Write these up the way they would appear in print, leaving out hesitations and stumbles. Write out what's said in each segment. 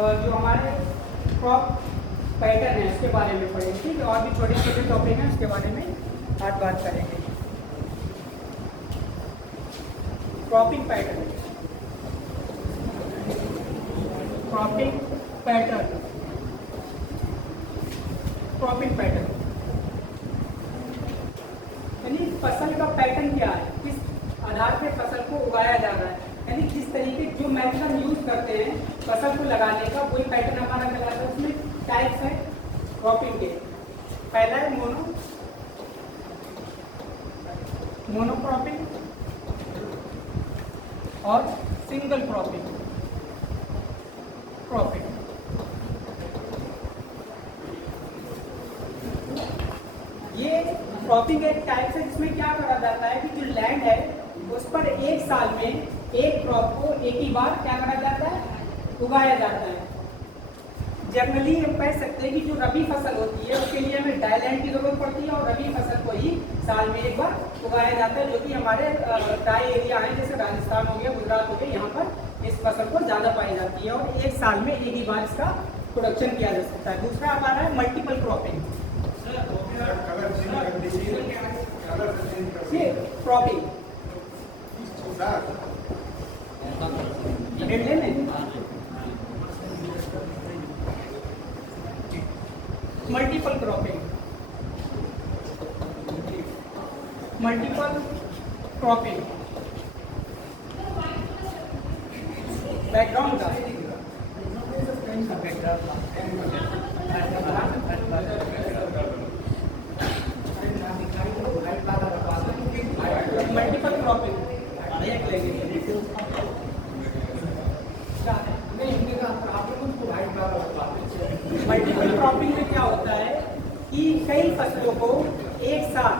जो हमारे crop pattern है उसके बारे में पढ़ेंगे, ठीक है। और भी छोटे छोटे टॉपिक हैं उसके बारे में आज बात करेंगे। Cropping pattern, cropping pattern, cropping pattern यानी फसल का पैटर्न क्या है, किस आधार पे फसल को उगाया जा रहा है, यानी जिस तरीके जो मेथड हम यूज करते हैं फसल को लगाने का वही पैटर्न हमारा कहलाता है। उसमें टाइप्स है क्रॉपिंग के। पहला है मोनोक्रॉपिंग और सिंगल क्रॉपिंग। ये क्रॉपिंग एक टाइप है जिसमें क्या करा जाता है कि जो लैंड है उस पर एक साल में एक क्रॉप को एक ही बार क्या करा जाता है, उगाया जाता है। जनरली हम कह सकते हैं कि जो रबी फसल होती है उसके लिए हमें ड्राई लैंड की जरूरत पड़ती है और रबी फसल को ही साल में एक बार उगाया जाता है, जो कि हमारे ड्राई एरिया है जैसे राजस्थान हो गया, गुजरात हो गया, यहाँ पर इस फसल को ज़्यादा पाई जाती है और एक साल में एक ही बार इसका प्रोडक्शन किया जा सकता है। दूसरा हमारा है multiple cropping. Cropping multiple cropping, multiple cropping background का मल्टीपल क्रॉपिंग मल्टीपल क्रॉपिंग में क्या होता है कि कई फसलों को एक साथ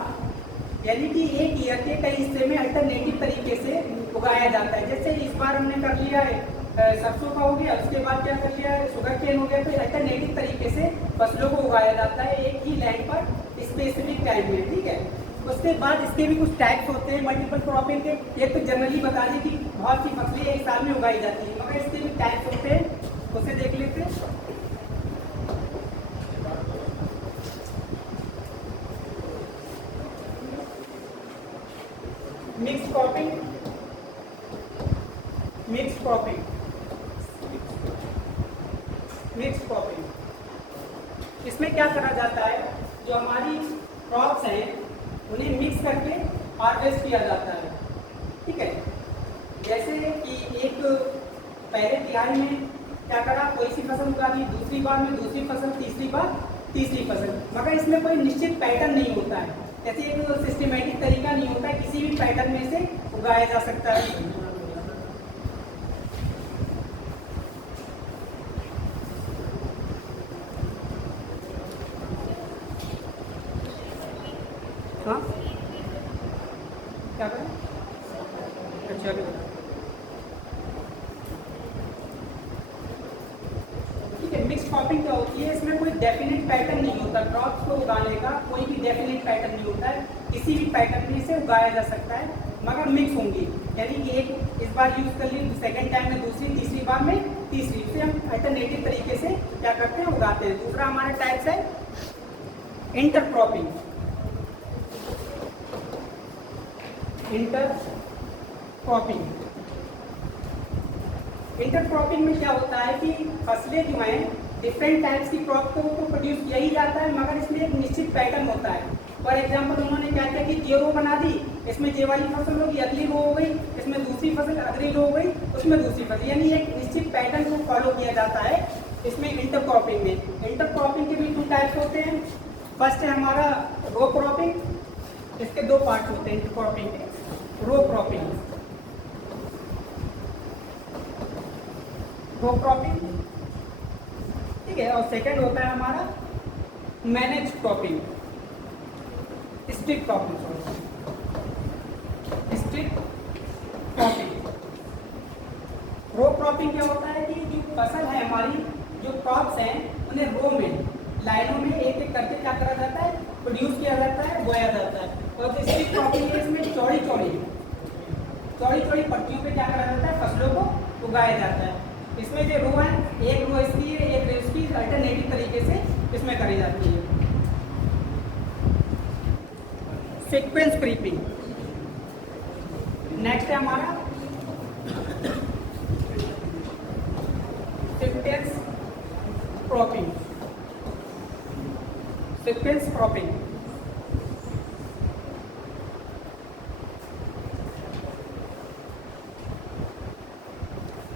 यानी कि एक ईयर के कई हिस्से में अल्टरनेटिव तरीके से उगाया जाता है। जैसे इस बार हमने कर लिया है सरसों का हो गया, उसके बाद क्या कर लिया है शुगर केन हो गया, तो अल्टरनेटिव तरीके से फसलों को उगाया जाता है एक ही लैंड पर स्पेसिफिक टाइम में, ठीक है। उसके बाद इसके भी कुछ टाइप्स होते हैं मल्टीपल क्रॉपिंग के। एक तो जनरली बता दें कि बहुत सी फसलें एक साल में उगाई जाती हैं, मगर इसके भी टाइप्स होते हैं, उसे देख लेते हैं। Mix cropping, mix cropping, mix cropping इसमें क्या करा जाता है, जो हमारी क्रॉप्स हैं उन्हें मिक्स करके हार्वेस्ट किया जाता है, ठीक है। जैसे कि एक पहले तिहाई में क्या करा, कोई सी फसल उगा दी, दूसरी बार में दूसरी फसल, तीसरी बार तीसरी फसल, मगर इसमें कोई निश्चित पैटर्न नहीं होता है, जैसे एक सिस्टमेटिक तरीका नहीं होता है, किसी भी पैटर्न में से उगाया जा सकता है। हाँ क्या करें, अच्छा ठीक है। मिक्स क्रॉपिंग क्या होती है, इसमें कोई डेफिनेट पैटर्न नहीं होता, क्रॉप्स को उगाने का कोई भी डेफिनेट पैटर्न नहीं होता है, किसी भी पैटर्न में से उगाया जा सकता है, मगर मिक्स होंगी, यानी कि एक इस बार यूज कर ली, सेकेंड टाइम में दूसरी, तीसरी बार में तीसरी, से हम अल्टरनेटिव तरीके से क्या करते हैं, उगाते हैं। दूसरा हमारा टाइप्स है इंटरक्रॉपिंग। इंटरक्रॉपिंग, इंटरक्रॉपिंग में क्या होता है कि फसलें जो हैं डिफरेंट टाइप्स की क्रॉप को प्रोड्यूस किया ही जाता है, मगर इसमें एक निश्चित पैटर्न होता है। फॉर एग्जांपल उन्होंने क्या किया कि ये रो बना दी, इसमें ये वाली फसल होगी, अगली रो हो गई, इसमें दूसरी फसल, अगली रो हो गई, उसमें दूसरी फसल, यानी एक निश्चित पैटर्न को फॉलो किया जाता है इसमें इंटरक्रॉपिंग में। इंटरक्रॉपिंग के भी 2 टाइप्स होते हैं। फर्स्ट है हमारा रो क्रॉपिंग, इसके 2 पार्ट होते हैं इंटरक्रॉपिंग के। रो क्रॉपिंग, रो क्रॉपिंग, ठीक है। और सेकंड होता है हमारा manage cropping, strict cropping, strict cropping. Row cropping क्या होता है कि जो फसल है हमारी, जो क्रॉप्स हैं उन्हें रो में लाइनों में एक एक करके क्या करा जाता है, प्रोड्यूस किया जाता है, बोया जाता है। और जो स्ट्रिक्ट क्रॉपिंग है इसमें चौड़ी चौड़ी पट्टियों पे क्या करा जाता है, फसलों को उगाया जाता है। इसमें जो रो है एक रो इसकी है, एक रो इसकी, अल्टरनेटिव तरीके से इसमें करी जाती है। Sequence creeping. नेक्स्ट है हमारा सीक्वेंस क्रॉपिंग। सीक्वेंस क्रॉपिंग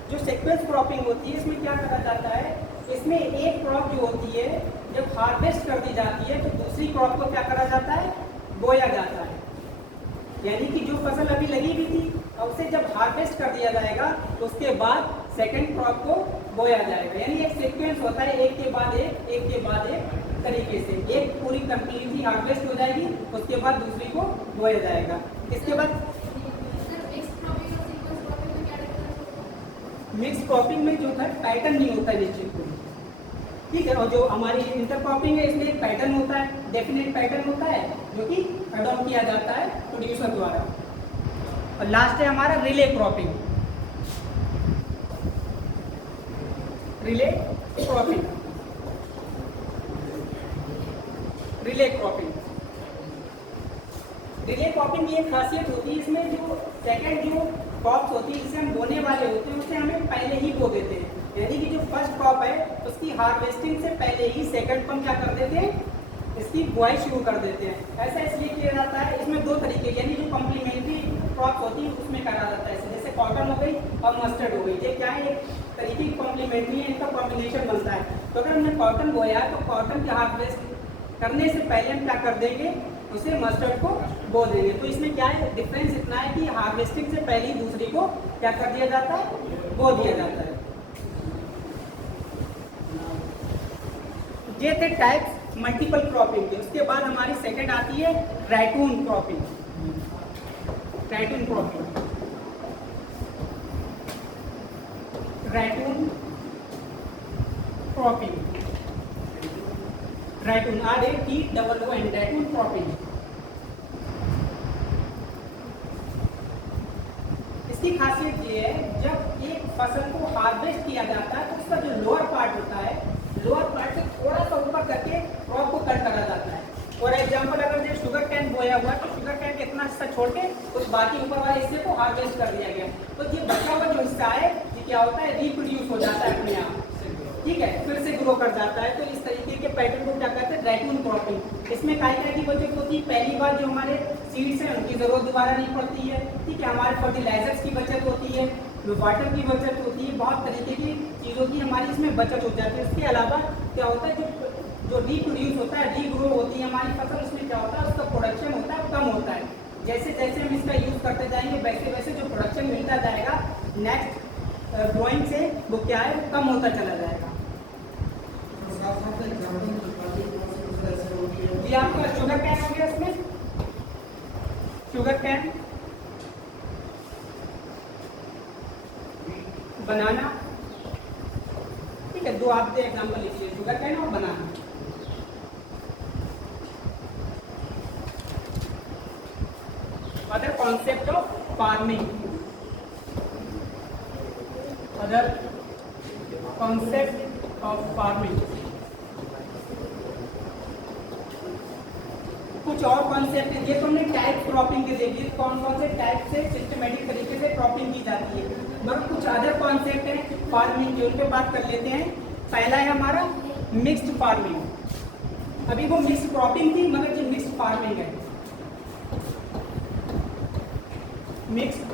जो सीक्वेंस क्रॉपिंग होती है, इसमें क्या करा जाता है, इसमें एक क्रॉप जो होती है जब हार्वेस्ट कर दी जाती है तो दूसरी क्रॉप को क्या करा जाता है, बोया जाता है। यानी कि जो फसल अभी लगी हुई थी अब उसे जब हार्वेस्ट कर दिया जाएगा तो उसके बाद सेकंड क्रॉप को बोया जाएगा। यानी एक सीक्वेंस होता है, एक के बाद एक तरीके से। एक पूरी कंप्लीटली हार्वेस्ट हो जाएगी, उसके बाद दूसरी को बोया जाएगा। इसके बाद मिक्स क्रॉपिंग में जो था पैटर्न नहीं होता है निश्चित रूप, ठीक है। और जो हमारी इंटरक्रॉपिंग है इसमें एक पैटर्न होता है, डेफिनेट पैटर्न होता है जो कि अडॉप्ट किया जाता है प्रोड्यूसर द्वारा। और लास्ट है हमारा relay cropping. Relay cropping relay cropping relay cropping की एक खासियत होती है, इसमें जो सेकंड जो क्रॉप्स होती है जिसे हम बोने वाले होते हैं उसे हमें पहले ही बो देते हैं। यानी कि जो फर्स्ट क्रॉप है उसकी हार्वेस्टिंग से पहले ही सेकंड पंप क्या कर देते हैं, इसकी बुआई शुरू कर देते हैं। ऐसा इसलिए किया जाता है, इसमें दो तरीके यानी जो कॉम्प्लीमेंट्री क्रॉप होती है उसमें करा जाता है, जैसे कॉटन हो गई और मस्टर्ड हो गई। ये क्या है, एक तरीके की कॉम्प्लीमेंट्री है, इनका कॉम्बिनेशन बनता है। तो अगर हमने कॉटन बोया तो कॉटन की हार्वेस्ट करने से पहले हम क्या कर देंगे, उसे मस्टर्ड को बो देंगे। तो इसमें क्या है, डिफरेंस इतना है कि हार्वेस्टिंग से पहले ही दूसरी को क्या कर दिया जाता है, बो दिया जाता है। ये थे टाइप्स मल्टीपल क्रॉपिंग के। उसके बाद हमारी सेकंड आती है ratoon cropping. Ratoon cropping ratoon cropping ratoon RATOON ratoon cropping. इसकी खासियत ये है, जब एक फसल को हार्वेस्ट किया जाता है तो उसका जो लोअर पार्ट होता है, लोअर पार्ट से थोड़ा सा ऊपर करके क्रॉप को कट करा जाता है। फॉर एग्जाम्पल अगर जो शुगर कैन बोया हुआ है तो शुगर कैन इतना हिस्सा छोड़ के उस बाकी ऊपर वाले हिस्से को हार्वेस्ट कर दिया गया, तो ये बचा हुआ जो हिस्सा है ये क्या होता है, रिप्रोड्यूस हो जाता है अपने आप, ठीक है, फिर से ग्रो कर जाता है। तो इस तरीके के पैटर्न को क्या कहते हैं, रैटून क्रॉपिंग। इसमें काय की बचत होती है, पहली बार जो हमारे सीड्स हैं उनकी जरूरत दोबारा नहीं पड़ती है, ठीक है। हमारे फर्टिलाइजर्स की बचत होती है, वाटर की बचत होती है, बहुत तरीके की चीज़ों की हमारी इसमें बचत हो जाती है। इसके अलावा क्या होता है, जो रीप्रोड्यूस होता है, रीग्रो होती है हमारी फसल, उसमें क्या होता है, उसका प्रोडक्शन होता है कम होता है। जैसे जैसे हम इसका यूज़ करते जाएंगे वैसे वैसे जो प्रोडक्शन मिलता जाएगा नेक्स्ट ग्रोइंग से वो क्या है, कम होता चला जाएगा। ये आपका शुगर कैन हो गया, इसमें शुगर कैन, बनाना, ठीक है। दो आप एग्जाम्पल लिखिए, शुगर कैन और banana. Other concept of farming, other concept of farming. कुछ और कॉन्सेप्ट है, ये तो हमने टाइप क्रॉपिंग के देखिए कौन कौन से टाइप से सिस्टमेटिक तरीके से क्रॉपिंग की जाती है, मगर कुछ अदर कॉन्सेप्ट है फार्मिंग के, उन पे बात कर लेते हैं। पहला है हमारा मिक्स्ड फार्मिंग। अभी वो मिक्स्ड क्रॉपिंग थी मगर ये मिक्स्ड फार्मिंग है। Mixed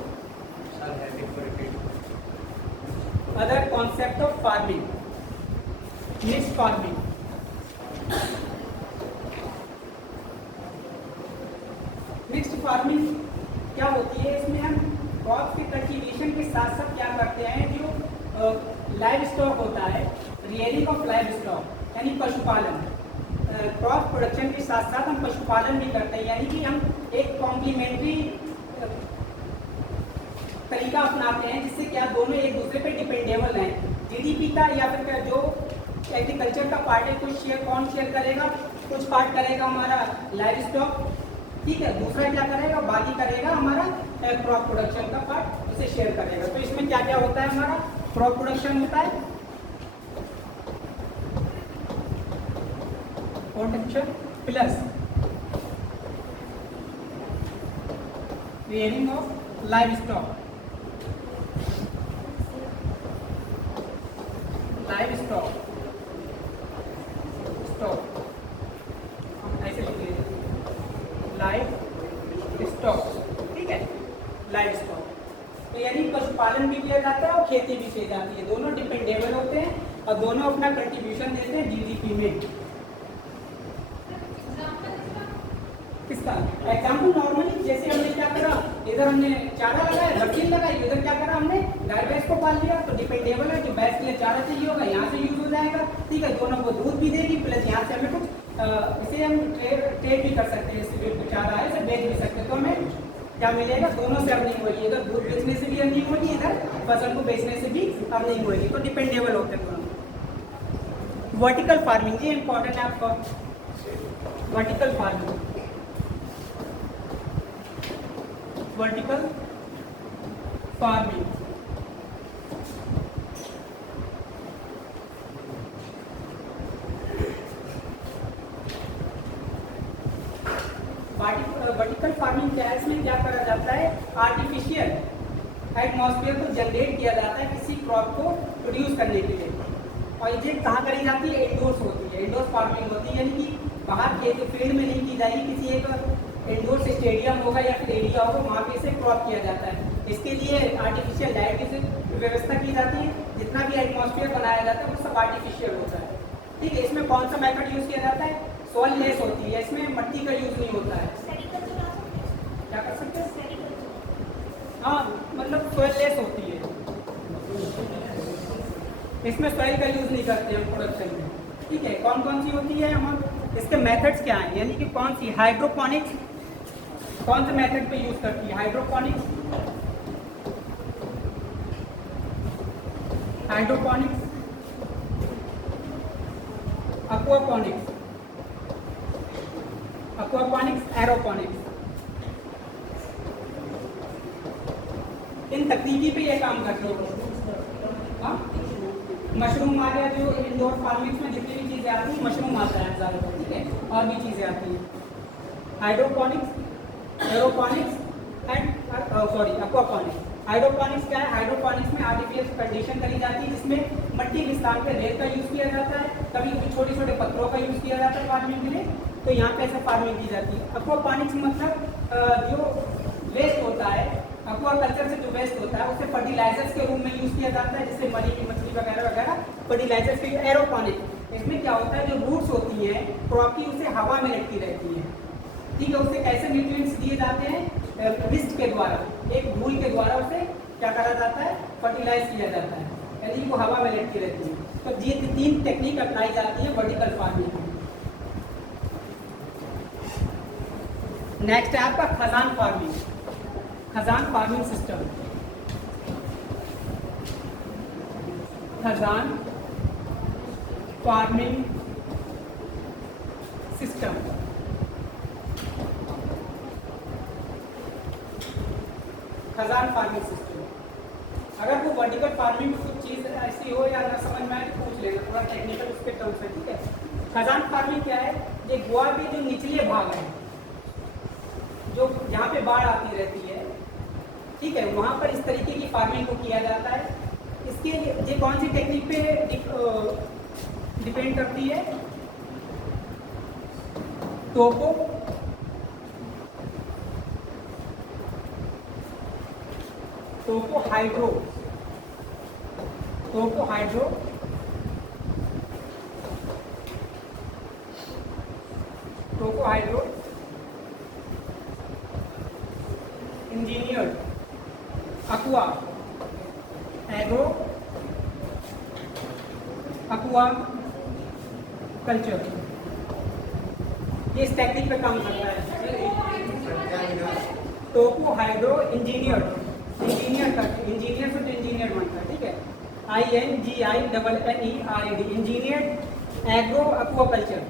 other concept of farming, mixed farming. Mixed farming क्या होती है, इसमें हम क्रॉप के कल्टीवेशन के साथ साथ क्या करते हैं, जो लाइव स्टॉक होता है, रियरिंग ऑफ लाइव स्टॉक यानी पशुपालन, क्रॉप प्रोडक्शन के साथ साथ हम पशुपालन भी करते हैं। यानी कि हम एक कॉम्प्लीमेंट्री तरीका अपनाते हैं जिससे क्या दोनों एक दूसरे पे डिपेंडेबल हैं। जीडीपी का या फिर जो एग्रीकल्चर का पार्ट है, कुछ शेयर कौन शेयर करेगा, कुछ पार्ट करेगा हमारा लाइव स्टॉक, ठीक है, दूसरा क्या करेगा, बाकी करेगा हमारा क्रॉप प्रोडक्शन का पार्ट, उसे शेयर करेगा। तो इसमें क्या क्या होता है, हमारा क्रॉप प्रोडक्शन होता है, protection plus rearing of livestock stock ऐसे लिख लीजिए लाइव स्टॉक, ठीक है, लाइव स्टॉक। तो यानी पशुपालन भी किया जाता है और खेती भी की जाती है, दोनों डिपेंडेबल होते हैं और दोनों अपना कंट्रीब्यूशन देते हैं जीडीपी में। किसका एग्जाम्पल? नॉर्मली जैसे हमने क्या करा, इधर हमने चारा लगाया, मशीन लगाई, इधर क्या करा हमने गाय भैंस को पाल लिया। तो डिपेंडेबल है, जो भैंस के लिए चारा चाहिए होगा यहाँ से यूज हो जाएगा, ठीक है, दोनों को दूध भी देगी प्लस यहाँ से हमें कुछ इसे हम ट्रेड भी कर सकते हैं, इससे चारा है इसे बेच भी सकते हैं, तो हमें क्या मिलेगा, दोनों से अर्निंग होगी। इधर दूध बेचने से भी अर्निंग होगी, इधर फसल को बेचने से भी अर्निंग होगी, तो डिपेंडेबल होते हैं दोनों। वर्टिकल फार्मिंग ये इंपॉर्टेंट है आपका, vertical farming, vertical farming vertical farming क्या है? इसमें क्या करा जाता है, आर्टिफिशियल एटमॉस्फेयर को जनरेट किया जाता है किसी क्रॉप को प्रोड्यूस करने के लिए, और ये कहाँ करी जाती है, इंडोर्स होती है, इंडोर्स फार्मिंग होती है, यानी कि बाहर खेत फील्ड में नहीं की जाएगी, किसी एक इंडोर स्टेडियम होगा या फिर एरिया होगा, वहाँ पे इसे क्रॉप किया जाता है। इसके लिए आर्टिफिशियल लाइट की व्यवस्था की जाती है, जितना भी एटमॉस्फेयर बनाया जाता है वो सब आर्टिफिशियल होता है, ठीक है। इसमें कौन सा मेथड यूज किया जाता है, सॉइल लेस होती है, इसमें मट्टी का यूज नहीं होता है। क्या कर सकते हैं, हाँ, मतलब सॉइल लेस होती है, इसमें सॉइल का यूज नहीं करते हम प्रोडक्शन में, ठीक है। कौन कौन सी होती है, हम इसके मेथड्स क्या हैं, यानी कि कौन सी, हाइड्रोपोनिक्स कौन से मेथड पे यूज करती है, hydroponics, hydroponics, aquaponics, aquaponics, aeroponics, इन तकनीकी पे ये काम करती है। हाँ, मशरूम आ गया, जो इंडोर फार्मिंग में जितनी भी चीजें आती हैं मशरूम आता है ज़्यादातर, ठीक है, और भी चीजें आती हैं। Hydroponics, aeroponics and aquaponics. Hydroponics क्या है, हाइड्रोपोनिक्स में आर्टिफिशियल कंडीशन करी जाती है, जिसमें मट्टी के स्थान पर रेत का यूज किया जाता है, कभी कभी छोटे छोटे पत्थरों का यूज किया जाता है फार्मिंग के लिए, तो यहाँ पे ऐसे फार्मिंग की जाती है। एक्वापोनिक्स मतलब जो वेस्ट होता है, एक्वाकल्चर से जो वेस्ट होता है उसे फर्टिलाइजर्स के रूप में यूज किया जाता है, जैसे मरी की मछली वगैरह वगैरह फर्टिलाइजर्स के लिए। एरोपोनिक, इसमें क्या होता है, जो रूट्स होती हैं क्रॉप की उसे हवा में लटकी रहती है, ठीक है, उसे कैसे न्यूट्रिएंट्स दिए जाते हैं, मिस्ट के द्वारा, एक धूल के द्वारा उसे क्या करा जाता है, फर्टिलाइज किया जाता है, यानी वो हवा में लटकी रहती है। तो ये 3 टेक्निक अपनाई जाती है वर्टिकल फार्मिंग में। नेक्स्ट है आपका khazan farming, khazan farming system, khazan farming system. Khazan farming system, अगर वो वर्टिकल फार्मिंग में कुछ चीज़ ऐसी हो या ना समझ में आए तो पूछ लेना, थोड़ा टेक्निकल उसके टर्म्स है, ठीक है। खजान फार्मिंग क्या है, ये गोवा के जो निचले भाग है, जो जहाँ पे बाढ़ आती रहती है, ठीक है, वहाँ पर इस तरीके की फार्मिंग को किया जाता है। इसके ये कौन सी टेक्निक पे डिपेंड करती है, topo hydro, topo hydro, topo hydro engineered aqua agro aquaculture, ये इस टेक्निक पे काम करता है। टोपो हाइड्रो इंजीनियर्ड, इंजीनियर से तो इंजीनियर बनता है, ठीक है, INGINNERED, engineered agro aquaculture.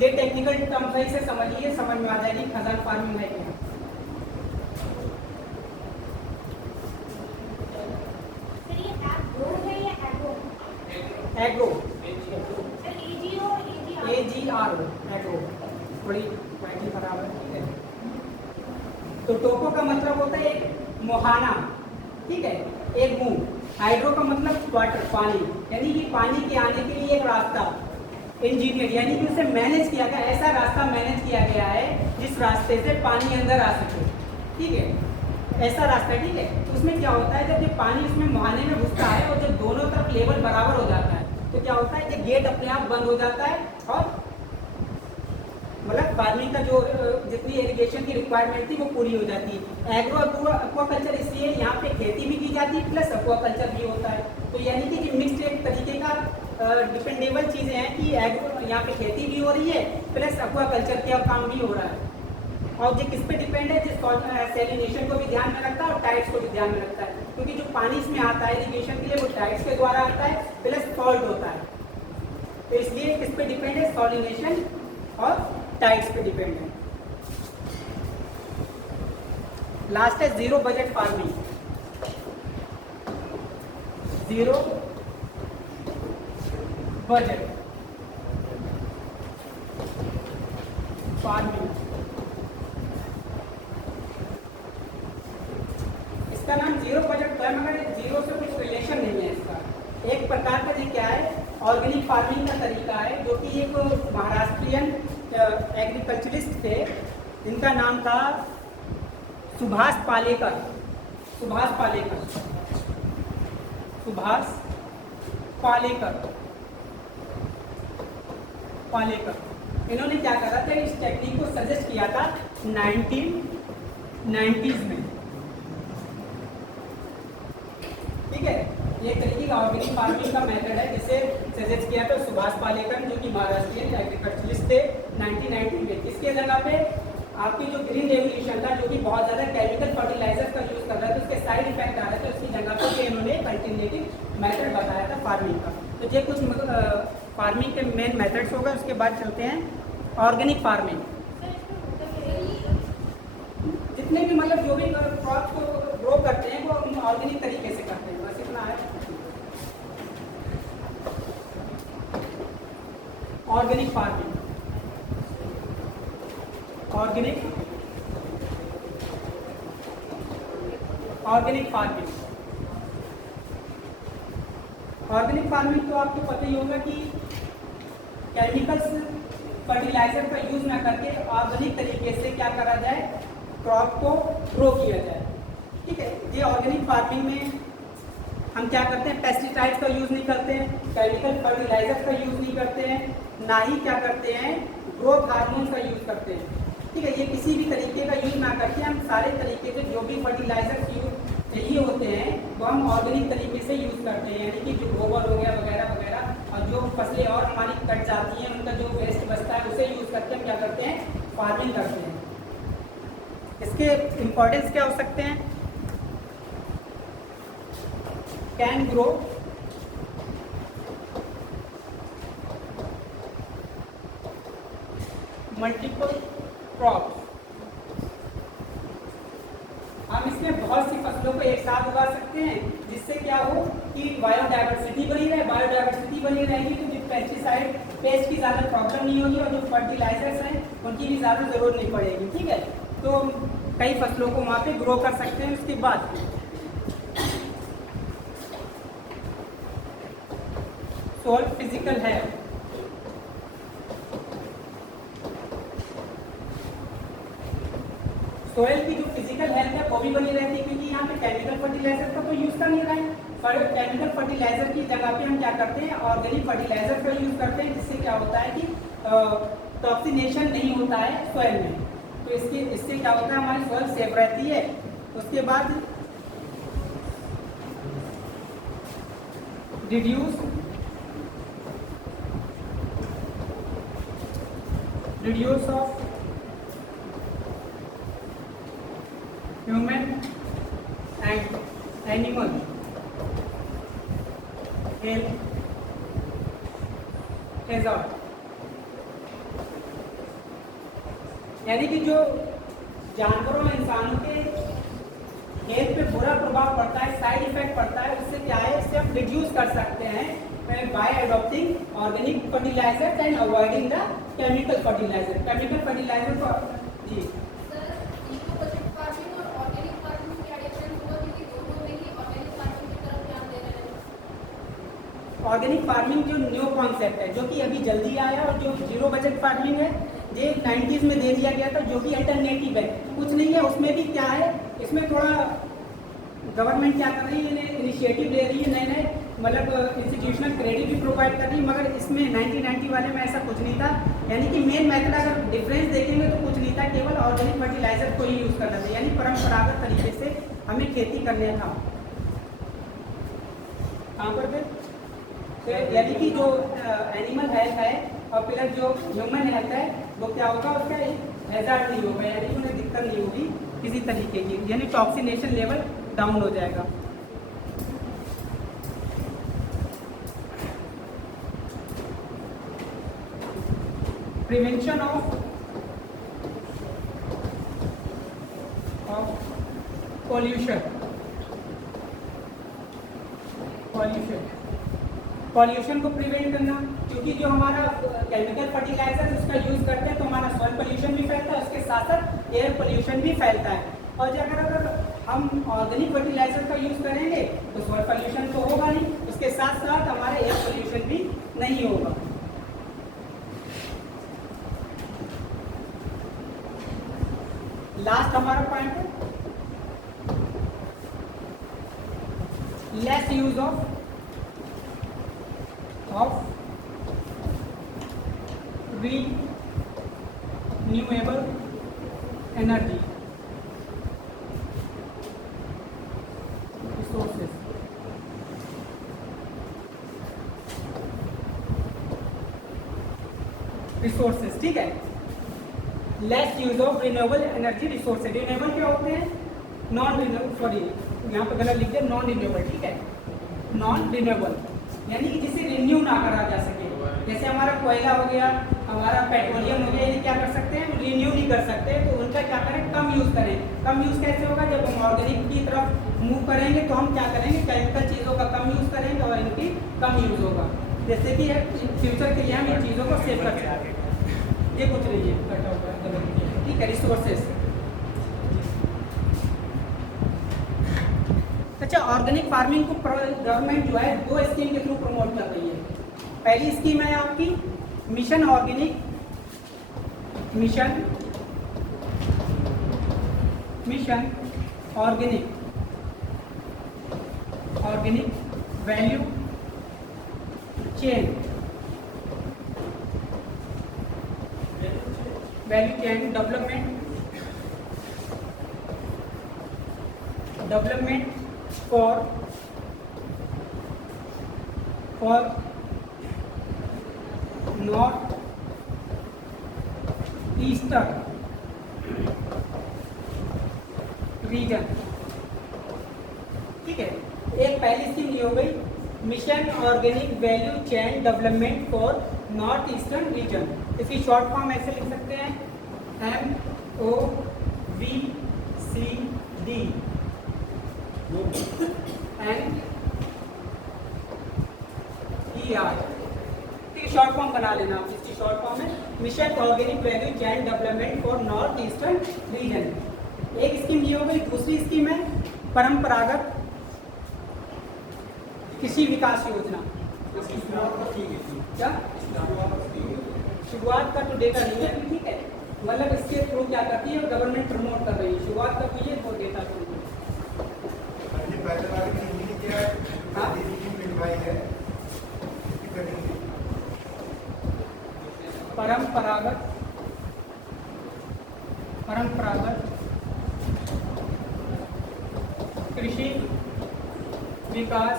ये टेक्निकल टर्म सही से समझिए, समझ में आ जाएगी खजान फार्मिंग है क्या। Agro, AGRO, agro. थोड़ी राइटिंग खराब है, ठीक है। तो टोको का मतलब होता है एक मुहाना, ठीक है, एक मुंह। हाइड्रो का मतलब वाटर, पानी, यानी कि पानी के आने के लिए एक रास्ता इंजीनियर, यानी कि उसे मैनेज किया गया, ऐसा रास्ता मैनेज किया गया है जिस रास्ते से पानी अंदर आ सके, ठीक है, ऐसा रास्ता है, ठीक है। तो उसमें क्या होता है, जब ये पानी उसमें मुहाने में घुसता है और जब दोनों तरफ लेवल बराबर हो जाता है तो क्या होता है कि गेट अपने आप बंद हो जाता है और मतलब फार्मिंग का जो जितनी इरिगेशन की रिक्वायरमेंट थी वो पूरी हो जाती है। एग्रो एक्वाकल्चर इसलिए यहाँ पे खेती भी की जाती है प्लस एक्वाकल्चर भी होता है, तो यानी कि मिक्स्ड एक तरीके का डिपेंडेबल चीज़ें हैं कि एग्रो यहाँ पे खेती भी हो रही है प्लस एक्वाकल्चर का काम भी हो रहा है। और ये किस पे डिपेंड है, जिस सैलिनेशन को भी ध्यान में रखता है और टाइड्स को भी ध्यान में रखता है, क्योंकि जो पानी इसमें आता है इरिगेशन के लिए वो टाइड्स के द्वारा आता है प्लस सॉल्ट होता है, तो इसलिए किस पे डिपेंड है, सॉलिनेशन और टाइड्स पे डिपेंड है। लास्ट है zero budget farming. Zero budget farming, इसका नाम जीरो बजट है मगर जीरो से कुछ रिलेशन नहीं है इसका। एक प्रकार का ये क्या है, ऑर्गेनिक फार्मिंग का तरीका है, जो कि एक महाराष्ट्रियन एग्रीकल्चरिस्ट थे, इनका नाम था सुभाष पालेकर। सुभाष पालेकर, सुभाष पालेकर, पालेकर। इन्होंने क्या करा था, इस टेक्निक को सजेस्ट किया था 1990s में, ठीक है। ये तरीके का ऑर्गेनिक फार्मिंग का मेथड है जिसे सजेस्ट किया था सुभाष पालेकर, जो कि महाराष्ट्रियन एग्रीकल्चरिस्ट थे 1990 में। इसके जगह पे आपकी जो ग्रीन रेवोल्यूशन था, जो कि बहुत ज़्यादा केमिकल फर्टिलाइजर का यूज़ कर रहा था, उसके साइड इफेक्ट आ रहे थे, उसकी जगह पर इन्होंने कंटिन्यूटिव मेथड बताया था फार्मिंग का। तो ये कुछ फार्मिंग के मेन मेथड्स हो गए। उसके बाद चलते हैं ऑर्गेनिक फार्मिंग। जितने भी मतलब जो भी क्रॉप को ग्रो करते हैं वो ऑर्गेनिक तरीके से करते हैं, बस इतना है। Organic farming, organic organic farming, organic farming तो आपको पता ही होगा कि केमिकल्स फर्टिलाइजर का यूज ना करके ऑर्गेनिक तरीके से क्या करा जाए, क्रॉप को ग्रो किया जाए, ठीक है। ये ऑर्गेनिक फार्मिंग में हम क्या करते हैं, पेस्टिसाइड्स का यूज नहीं करते हैं, केमिकल फर्टिलाइजर का यूज नहीं करते हैं, ना ही क्या करते हैं ग्रोथ हार्मोन्स का यूज करते हैं, ठीक है। ये किसी भी तरीके का यूज ना करके हम सारे तरीके के जो भी फर्टिलाइजर यूज चाहिए होते हैं वो हम ऑर्गेनिक तरीके से यूज करते हैं, यानी कि जो गोबर हो गया वगैरह वगैरह, और जो फसलें और हमारी कट जाती हैं उनका जो वेस्ट बचता है उसे यूज करके हम क्या करते हैं, फार्मिंग करते हैं। इसके इम्पोर्टेंस क्या हो सकते हैं, कैन ग्रो मल्टीपल क्रॉप, हम इसमें बहुत सी फसलों को एक साथ उगा सकते हैं, जिससे क्या हो कि बायोडाइवर्सिटी बनी रहे। बायोडाइवर्सिटी बनी रहेगी तो जो पेस्टिसाइड पेस्ट की ज़्यादा प्रॉब्लम नहीं होगी और जो फर्टिलाइजर्स हैं उनकी भी ज़्यादा ज़रूरत नहीं पड़ेगी, ठीक है। तो कई फसलों को वहाँ पे ग्रो कर सकते हैं। उसके बाद सोल फिजिकल है, सोयल की जो फिजिकल हेल्थ है वो भी बनी रहती है, क्योंकि यहाँ पे केमिकल फर्टिलाइजर का कोई यूज कर नहीं रहा है। पर केमिकल फर्टिलाइजर की जगह पे हम क्या करते हैं, ऑर्गेनिक फर्टिलाइजर का यूज करते हैं, जिससे क्या होता है कि टॉक्सिनेशन नहीं होता है सोयल में, तो इससे क्या होता है हमारी सोयल सेफ रहती है। उसके बाद reduce of human and animal health hazard, यानी कि जो जानवरों और इंसानों के हेल्थ पे बुरा प्रभाव पड़ता है, साइड इफेक्ट पड़ता है, उससे क्या है, इससे हम रिड्यूस कर सकते हैं by adopting organic fertilizers and avoiding the chemical fertilizer. Chemical fertilizer को जी ऑर्गेनिक फार्मिंग जो न्यू कॉन्सेप्ट है, जो कि अभी जल्दी आया और जो जीरो बजट फार्मिंग है, ये 90s में दे दिया गया था, जो कि अल्टरनेटिव है, कुछ नहीं है उसमें भी। क्या है इसमें थोड़ा गवर्नमेंट क्या कर रही है, इनिशिएटिव ले रही है, नए नए मतलब इंस्टीट्यूशनल क्रेडिट भी प्रोवाइड कर रही है, मगर इसमें 1990 वाले में ऐसा कुछ नहीं था। यानी कि मेन मेथड अगर डिफरेंस देखेंगे तो कुछ नहीं था, केवल ऑर्गेनिक फर्टिलाइजर को ही यूज़ करना था, यानी परंपरागत तरीके से हमें खेती करने था। कहाँ पर थे? तो यानी कि जो एनिमल हेल्थ है और प्लस जो ह्यूमन हेल्थ है वो क्या होगा, उसका हैजार्ड नहीं होगा, यानी उन्हें दिक्कत नहीं होगी किसी तरीके की, यानी टॉक्सिनेशन लेवल डाउन हो जाएगा। प्रिवेंशन ऑफ पॉल्यूशन को प्रिवेंट करना, क्योंकि जो हमारा केमिकल फर्टिलाइजर उसका यूज करते हैं तो हमारा सॉइल पोल्यूशन भी फैलता है, उसके साथ साथ एयर पोल्यूशन भी फैलता है। और अगर हम ऑर्गेनिक फर्टिलाइजर का यूज करेंगे तो सॉइल पोल्यूशन तो होगा नहीं, उसके साथ साथ हमारा एयर पोल्यूशन भी नहीं होगा। लास्ट हमारा पॉइंट है less use of renewable energy resources, ठीक है। Less use of renewable energy resources. Renewable क्या होते हैं? नॉन रिन्यूएबल, सॉरी यहाँ पे गलत लिख दिया, नॉन रिन्यूएबल, ठीक है। नॉन रिन्यूएबल यानी कि जिसे रिन्यू ना करा जा सके, जैसे हमारा कोयला हो गया, हमारा पेट्रोलियम हो गया, ये क्या कर सकते हैं, रिन्यू नहीं कर सकते, तो उनका क्या करें, कम यूज़ करें। कम यूज़ कैसे होगा? जब हम ऑर्गेनिक की तरफ मूव करेंगे तो हम क्या करेंगे, केमिकल चीज़ों का कम यूज़ करेंगे और इनकी कम यूज़ होगा। जैसे कि फ्यूचर के लिए हम इन चीज़ों को सेव कर सकते हैं। ये कुछ नहीं है कटा हुआ, ठीक है। रिसोर्सेज, अच्छा, ऑर्गेनिक फार्मिंग को गवर्नमेंट जो है 2 स्कीम के थ्रू प्रमोट कर रही है। पहली स्कीम है आपकी mission organic, mission organic value chain development for north eastern region, ठीक है। एक पहली स्कीम ये हो गई mission organic value chain development for north eastern region. इसकी शॉर्ट फॉर्म ऐसे लिख सकते हैं MOVCD and ER, short form बना लेना आप। इसकी शॉर्ट फॉर्म है mission organic value chain development for north eastern region. एक स्कीम ये हो गई। दूसरी स्कीम है परंपरागत कृषि विकास योजना। क्या शुरुआत का तो डेटा नहीं है, ठीक है, मतलब इसके थ्रू क्या करती है गवर्नमेंट प्रमोट कर रही है। शुरुआत का हुई है वो डेटा थ्रू। परंपरागत कृषि विकास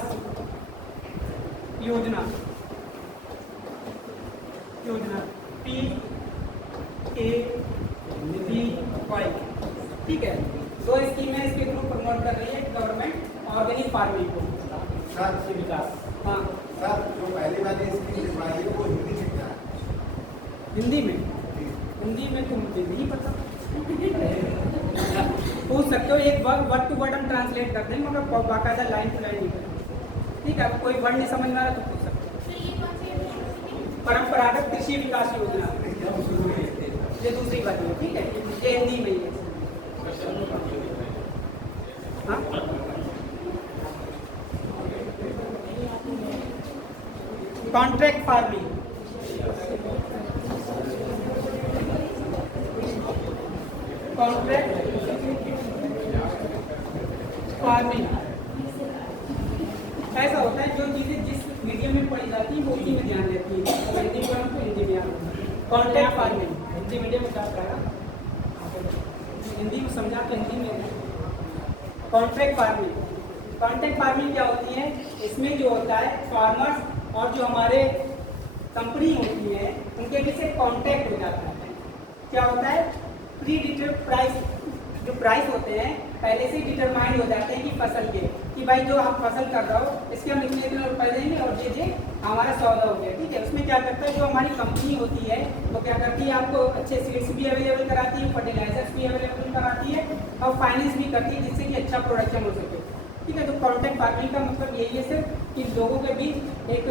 योजना PAVY, ठीक है। 2 स्कीम है इसके थ्रू प्रमोट कर रही है गवर्नमेंट ऑर्गेनिक फार्मिंग को, कृषि विकास। हाँ सर, जो पहली वाली स्कीम लिखवाई है वो हिंदी में क्या है? हिंदी में तो मुझे नहीं पता। पूछ सकते हो, एक वर्ड टू वर्ड हम ट्रांसलेट कर दें, मगर बाकायदा लाइन टू लाइन नहीं करेंगे, ठीक है। कोई वर्ड नहीं समझ में आ रहा तो पूछ सकते हो। परंपरागत कृषि विकास योजना, ये दूसरी बात है, ठीक है, ये हिंदी में ही है। हाँ, कॉन्ट्रैक्ट फार्मिंग, कॉन्ट्रैक्ट फार्मिंग ऐसा होता है जो चीज़ें जिस मीडियम में पढ़ी जाती है वो उसी में ध्यान देती है। अगर हिंदी पढ़ो तो हिंदी में याद होगा। कॉन्ट्रैक्ट फार्मिंग हिंदी मीडियम में क्या पढ़ा, हिंदी को समझा तो हिंदी में। कॉन्ट्रैक्ट फार्मिंग, कॉन्ट्रैक्ट फार्मिंग क्या होती है, इसमें जो होता है फार्मर्स और जो हमारे कंपनी होती है उनके बीच एक कॉन्ट्रैक्ट हो जाता है। क्या होता है, प्री डिटरमाइंड प्राइस, जो प्राइस होते हैं पहले से डिटरमाइंड हो जाते हैं कि फसल के, कि भाई जो आप फसल कर रहे हो इसके हम इतने रुपए देंगे और ये हमारा सौदा हो गया, ठीक है। उसमें क्या करता है, जो हमारी कंपनी होती है वो क्या करती है, आपको अच्छे सीड्स भी अवेलेबल कराती है, फर्टिलाइजर्स भी अवेलेबल कराती है और फाइनेंस भी करती है जिससे कि अच्छा प्रोडक्शन हो सके, ठीक है। तो कॉन्ट्रैक्ट फार्मिंग का मतलब यही है सर कि लोगों के बीच एक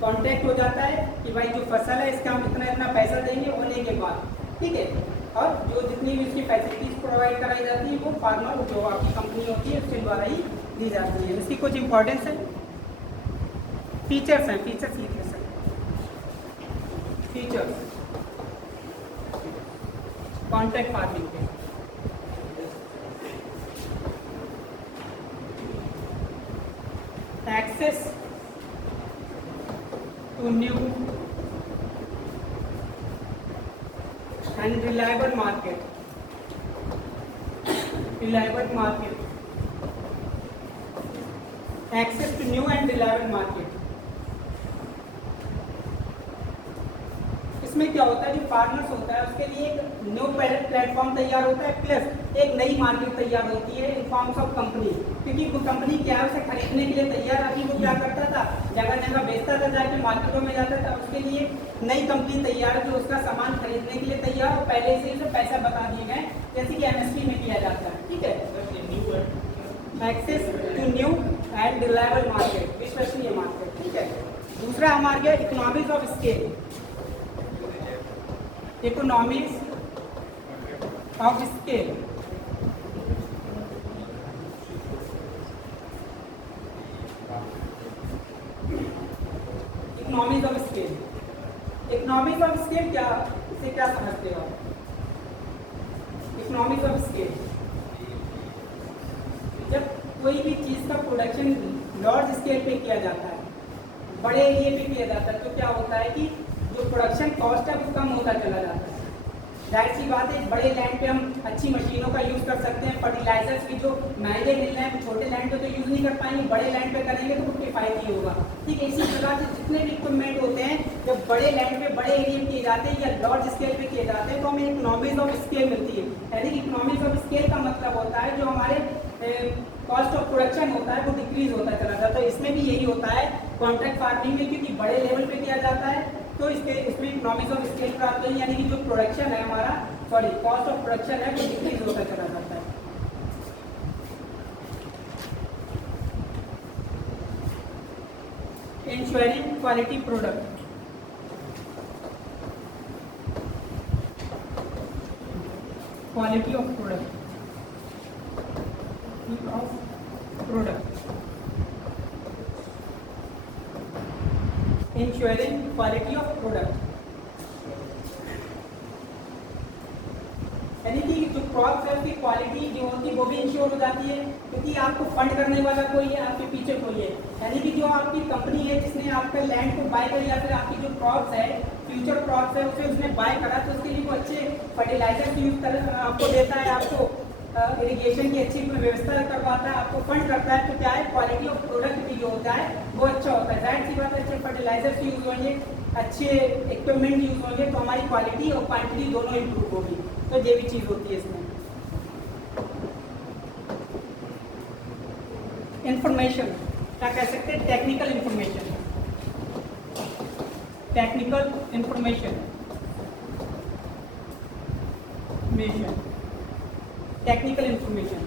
कॉन्ट्रैक्ट हो जाता है कि भाई जो फसल है इसका हम इतना इतना पैसा देंगे होने के बाद, ठीक है। और जो जितनी भी उसकी फैसिलिटीज प्रोवाइड कराई जाती है वो फार्मर जो आपकी कंपनी होती है उसके द्वारा ही दी जाती है। इसकी कुछ इंपॉर्टेंस है, फीचर्स हैं, फीचर्स लिखिए सर। फीचर्स कॉन्ट्रैक्ट फार्मिंग के, access to new and reliable market, reliable market, access to new and reliable market। इसमें क्या होता है, जो फार्मर्स होता है उसके लिए एक न्यू प्लेटफॉर्म तैयार होता है प्लस एक नई मार्केट तैयार होती है इन फॉर्म्स ऑफ कंपनी, क्योंकि वो कंपनी क्या है उसे खरीदने के लिए तैयार, अभी वो क्या करता था जगह जगह बेचता था, जाके मार्केटों में जाता था, उसके लिए नई कंपनी तैयार है जो उसका सामान खरीदने के लिए तैयार और पहले से उसे पैसा बता दिए गए जैसे कि एमएसपी में किया जाता है, ठीक है। Access to new and reliable market, विश्वसनीय मार्केट, ठीक है। दूसरा हमारा गया economies of scale, economies of scale, economies of scale, economies of scale क्या, इसे क्या समझते हो आप? इकोनॉमीज ऑफ स्केल, जब कोई भी चीज का प्रोडक्शन लार्ज स्केल पे किया जाता है, बड़े एरिया पे किया जाता है, तो क्या होता है कि जो प्रोडक्शन कॉस्ट है वो कम होता चला जाता है। जाहिर सी बात है, बड़े लैंड पे हम अच्छी मशीनों का यूज़ कर सकते हैं, फर्टिलाइजर्स भी जो महंगे मिल रहे हैं छोटे लैंड पे तो यूज़ नहीं कर पाएंगे, बड़े लैंड पे करेंगे तो वो किफ़ायती होगा, ठीक है। इसी प्रकार से जितने भी इक्विपमेंट होते हैं जब बड़े लैंड पे बड़े एरिया में किए जाते हैं या लार्ज स्केल पे किए जाते हैं तो हमें इकोनॉमीज ऑफ स्केल मिलती है। यानी कि इकोनॉमीज ऑफ स्केल का मतलब होता है जो हमारे कॉस्ट ऑफ प्रोडक्शन होता है वो डिक्रीज होता चला जाता है। इसमें भी यही होता है कॉन्ट्रैक्ट फार्मिंग में, क्योंकि बड़े लेवल पे किया जाता है तो इसमें इकोनॉमिक्स ऑफ स्केल प्राप्त होगी, यानी कि जो प्रोडक्शन है हमारा, सॉरी कॉस्ट ऑफ प्रोडक्शन है वो डिक्रीज होता चला जाता है। Ensuring quality product, quality of product, ensuring quality of product, यानी कि जो क्रॉप है उसकी क्वालिटी जो होती है वो भी इंश्योर हो जाती है, क्योंकि आपको फंड करने वाला कोई है, आपके पीछे कोई है। यानी कि जो आपकी कंपनी है जिसने आपका लैंड को बाय कर या फिर आपकी जो क्रॉप्स है, फ्यूचर क्रॉप्स है, उसे उसने बाय करा तो उसके लिए वो अच्छे फर्टिलाइजर यूज कर आपको देता है, आपको इरिगेशन की अच्छी व्यवस्था करवाता है, आपको फंड करता है, तो क्या है क्वालिटी ऑफ प्रोडक्ट भी जो होता है वो अच्छा होता है। जाहिर सी बात है, अच्छे फर्टिलाइजर्स यूज होंगे, अच्छे इक्विपमेंट यूज होंगे तो हमारी क्वालिटी और क्वांटिटी दोनों इंप्रूव होगी, तो ये भी चीज़ होती है इसमें। इंफॉर्मेशन क्या कह सकते हैं, technical information, technical information, technical information,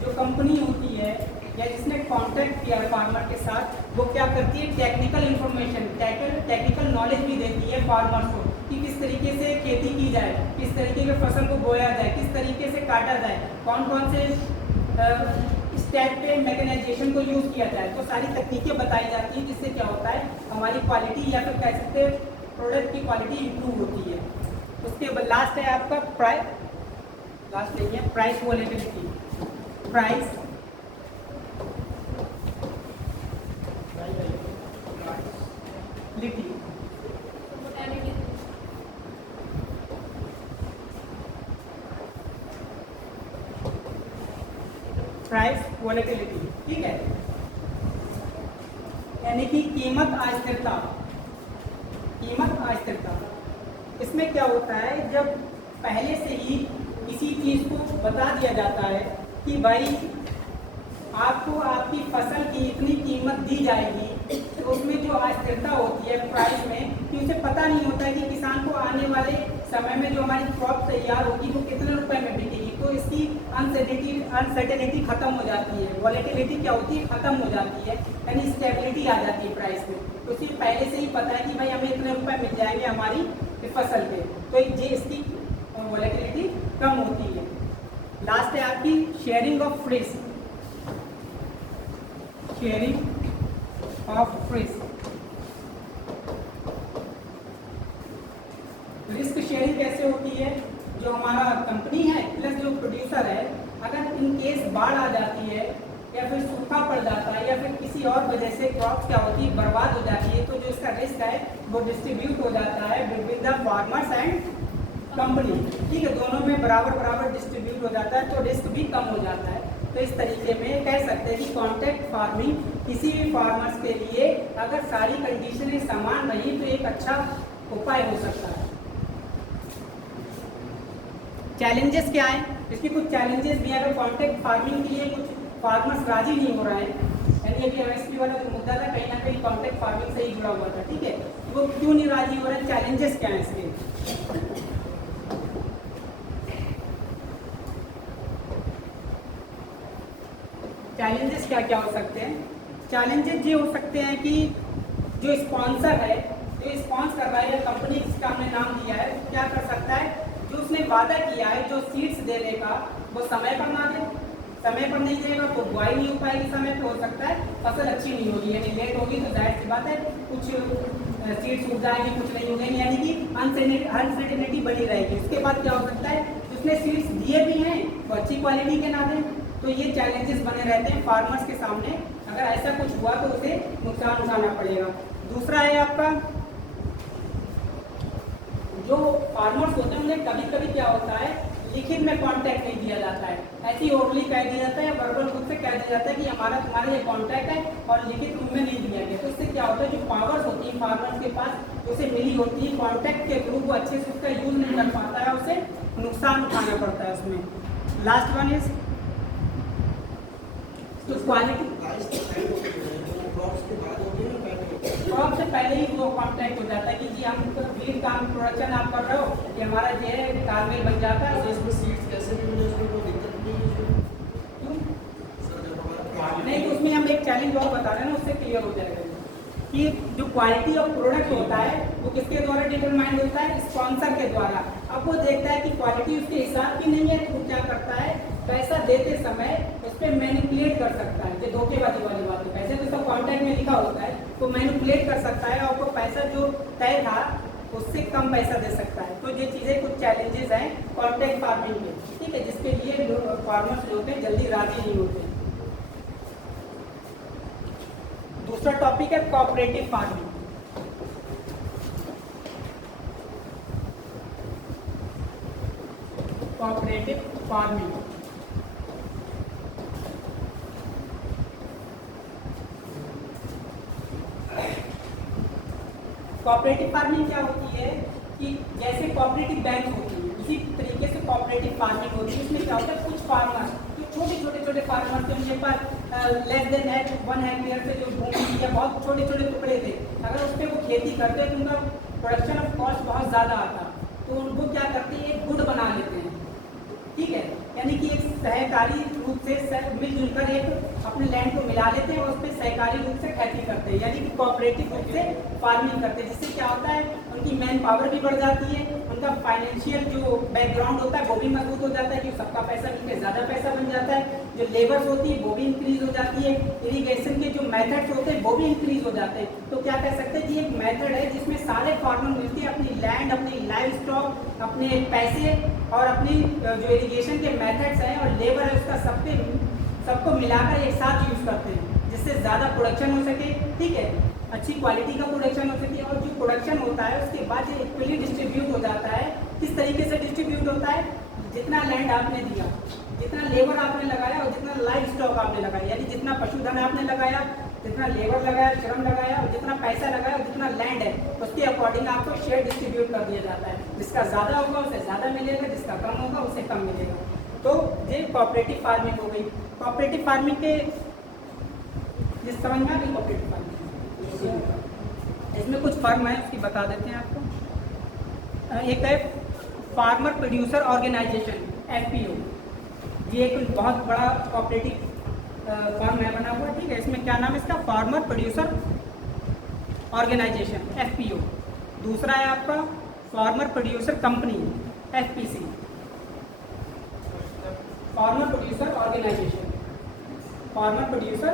जो कंपनी होती है या जिसने कॉन्टैक्ट किया फार्मर के साथ, वो क्या करती है, टेक्निकल इन्फॉर्मेशन, टेक्निकल नॉलेज भी देती है फार्मर्स को कि किस तरीके से खेती की जाए, किस तरीके के फसल को बोया जाए, किस तरीके से काटा जाए, कौन कौन से स्टेप पे मैकेनाइजेशन को यूज़ किया जाए। तो सारी तकनीकें बताई जाती हैं, जिससे क्या होता है, हमारी क्वालिटी या फिर कह सकते हैं प्रोडक्ट की क्वालिटी इंप्रूव होती है। उसके बाद लास्ट है आपका प्राइस, लास्ट नहीं है, प्राइस वोलेटिलिटी। प्राइस लिटी प्राइस वोलेटिलिटी, ठीक है, यानी कि कीमत अस्थिरता। कीमत अस्थिरता इसमें क्या होता है, जब पहले से ही किसी चीज़ को बता दिया जाता है कि भाई आपको आपकी फसल की इतनी कीमत दी जाएगी, तो उसमें जो अस्थिरता होती है प्राइस में, कि उसे पता नहीं होता है कि किसान को आने वाले समय में जो हमारी क्रॉप तैयार होगी वो कितने रुपए में बिकेगी। तो इसकी अनसर्टेनिटी खत्म हो जाती है, वॉलेटिलिटी क्या होती है, खत्म हो जाती है, यानी स्टेबिलिटी आ जाती है प्राइस में। तो उसे पहले से ही पता है कि भाई हमें इतने रुपए मिल जाएंगे हमारी फसल पे, तो ये इसकी वॉलेटिलिटी कम होती है। लास्ट है आपकी sharing of risk. Sharing of risk, risk sharing कैसे होती है, जो हमारा कंपनी है प्लस जो प्रोड्यूसर है, अगर इन केस बाढ़ आ जाती है या फिर सूखा पड़ जाता है या फिर किसी और वजह से क्रॉप क्या होती है, बर्बाद हो जाती है, तो जो इसका रिस्क है वो डिस्ट्रीब्यूट हो जाता है between the farmers and company, ठीक है, दोनों में बराबर बराबर डिस्ट्रीब्यूट हो जाता है, तो रिस्क भी कम हो जाता है। तो इस तरीके में कह सकते हैं कि कॉन्ट्रैक्ट फार्मिंग किसी भी फार्मर्स के लिए अगर सारी कंडीशनें समान रही तो एक अच्छा उपाय हो सकता है। चैलेंजेस क्या हैं, इसके कुछ चैलेंजेस भी हैं। अगर कॉन्ट्रैक्ट फार्मिंग के लिए कुछ फार्मर्स राजी नहीं हो रहे हैं, यानी अभी एमएसपी वाला जो मुद्दा था कहीं ना कहीं कॉन्ट्रैक्ट फार्मिंग से ही जुड़ा हुआ था, ठीक है, वो क्यों नहीं राजी हो रहे हैं, चैलेंजेस क्या हैं इसके। चैलेंजेस क्या क्या हो सकते हैं, चैलेंजेस ये हो सकते हैं कि जो स्पॉन्सर है, जो स्पॉन्स कर रहा है या कंपनी जिसका हमने नाम दिया है, वो क्या कर सकता है, जो उसने वादा किया है जो सीड्स देने का, वो समय पर ना दे, समय पर नहीं देगा तो बुआई नहीं हो पाएगी समय पे, हो सकता है फसल अच्छी नहीं होगी, यानी लेट होगी, तो जाहिर सी बात है कुछ सीड्स उग जाएंगी, कुछ नहीं उगेंगे, यानी कि अनसर्टेनिटी बनी रहेगी। उसके बाद क्या हो सकता है, उसने सीड्स दिए भी हैं तो अच्छी क्वालिटी के ना दें, तो ये चैलेंजेस बने रहते हैं फार्मर्स के सामने। अगर ऐसा कुछ हुआ तो उसे नुकसान उठाना पड़ेगा। दूसरा है आपका, जो फार्मर्स होते हैं उन्हें कभी कभी क्या होता है, लिखित में कॉन्ट्रैक्ट नहीं दिया जाता है, ऐसी ओरली कह दिया जाता है या वर्बल रूप से कह दिया जाता है कि हमारा तुम्हारा ये कॉन्ट्रैक्ट है और लिखित रूप में नहीं दिया गया। तो इससे क्या होता है, जो पावर्स होती है फार्मर्स के पास उसे मिली होती है, कॉन्ट्रैक्ट के थ्रू वो अच्छे से उसका यूज नहीं कर पाता है, उसे नुकसान उठाना पड़ता है उसमें। लास्ट वन इज तो क्वालिटी, क्रॉप से पहले ही वो कॉन्ट्रैक्ट हो जाता है कि जी हम फीड का प्रोडक्शन आप कर रहे हो, कि हमारा जो है तालमेल बन जाता है। तो इसमें सीड्स कैसे भी मिले, उसमें कोई दिक्कत नहीं है क्यों? सर, जब हमारा नहीं, तो उसमें हम एक चैलेंज और बता रहे हैं ना, उससे क्लियर हो जाएगा कि जो क्वालिटी ऑफ प्रोडक्ट होता है वो किसके द्वारा डिटरमाइंड होता है, स्पॉन्सर के द्वारा। अब वो देखता है कि क्वालिटी उसके हिसाब की नहीं है, तो वो क्या करता है, पैसा देते समय उस पर मैनिपुलेट कर सकता है, जो धोखेबाजी वाली बात है। पैसे तो सब कॉन्ट्रैक्ट में लिखा होता है, तो मैनिपुलेट कर सकता है और वो पैसा जो तय था उससे कम पैसा दे सकता है। तो ये चीज़ें कुछ चैलेंजेस हैं कॉन्ट्रैक्ट फार्मिंग के, ठीक है, जिसके लिए फार्मर्स जो होते हैं जल्दी राजी नहीं होते। दूसरा टॉपिक है cooperative farming. Cooperative farming cooperative farming क्या होती है कि जैसे कोऑपरेटिव बैंक होती है उसी तरीके से कोऑपरेटिव फार्मिंग होती है। इसमें क्या होता है, कुछ फार्मर्स जो छोटे फार्मर्स थे, उनके पास लेस देन 1 हेक्टेयर से जो भूमि या बहुत छोटे टुकड़े थे, अगर उस पर वो खेती करते हैं तो उनका प्रोडक्शन ऑफ कॉस्ट बहुत ज़्यादा आता, तो उनको क्या करते हैं, एक गुड़ बना लेते हैं, ठीक है, यानी कि एक सहकारी रूप से मिलजुल कर एक अपने लैंड को मिला लेते हैं और उस पर सहकारी रूप से खेती करते हैं, यानी कि कोऑपरेटिव रूप से फार्मिंग करते हैं, जिससे क्या होता है उनकी मैन पावर भी बढ़ जाती है, उनका फाइनेंशियल जो बैकग्राउंड होता है वो भी मजबूत हो जाता है, कि सबका पैसा मिलकर ज़्यादा पैसा बन जाता है, जो लेबर्स होती है वो भी इंक्रीज हो जाती है, इरीगेशन के जो मेथड्स होते हैं वो भी इंक्रीज हो जाते हैं। तो क्या कह सकते हैं कि एक मेथड है जिसमें सारे फार्मर मिलकर अपनी लैंड, अपनी लाइव स्टॉक, अपने पैसे और अपनी जो इरीगेशन के मेथड्स हैं और लेबर है उसका सबको मिलाकर एक साथ यूज करते हैं, जिससे ज़्यादा प्रोडक्शन हो सके, ठीक है, अच्छी क्वालिटी का प्रोडक्शन हो सके, और जो प्रोडक्शन होता है उसके बाद ये इक्वली डिस्ट्रीब्यूट हो जाता है। किस तरीके से डिस्ट्रीब्यूट होता है? जितना लैंड आपने दिया, जितना लेबर आपने लगाया और जितना लाइव स्टॉक आपने लगाया, यानी जितना पशुधन आपने लगाया, जितना लेबर लगाया, श्रम लगाया और जितना पैसा लगाया और जितना लैंड है, उसके अकॉर्डिंग आपको शेयर डिस्ट्रीब्यूट कर दिया जाता है। जिसका ज़्यादा होगा उसे ज़्यादा मिलेगा, जिसका कम होगा उसे कम मिलेगा। तो ये कोऑपरेटिव फार्मिंग हो गई। कोऑपरेटिव फार्मिंग के जिस समझ में आ गई कोऑपरेटिव फार्मिंग, इसमें कुछ फर्म है उसकी बता देते हैं आपको। एक है फार्मर प्रोड्यूसर ऑर्गेनाइजेशन, FPO। ये एक बहुत बड़ा कोऑपरेटिव फर्म है बना हुआ, ठीक है। इसमें क्या नाम है इसका? Farmer producer organisation, FPO। दूसरा है आपका farmer producer company, FPC, farmer producer organisation, farmer producer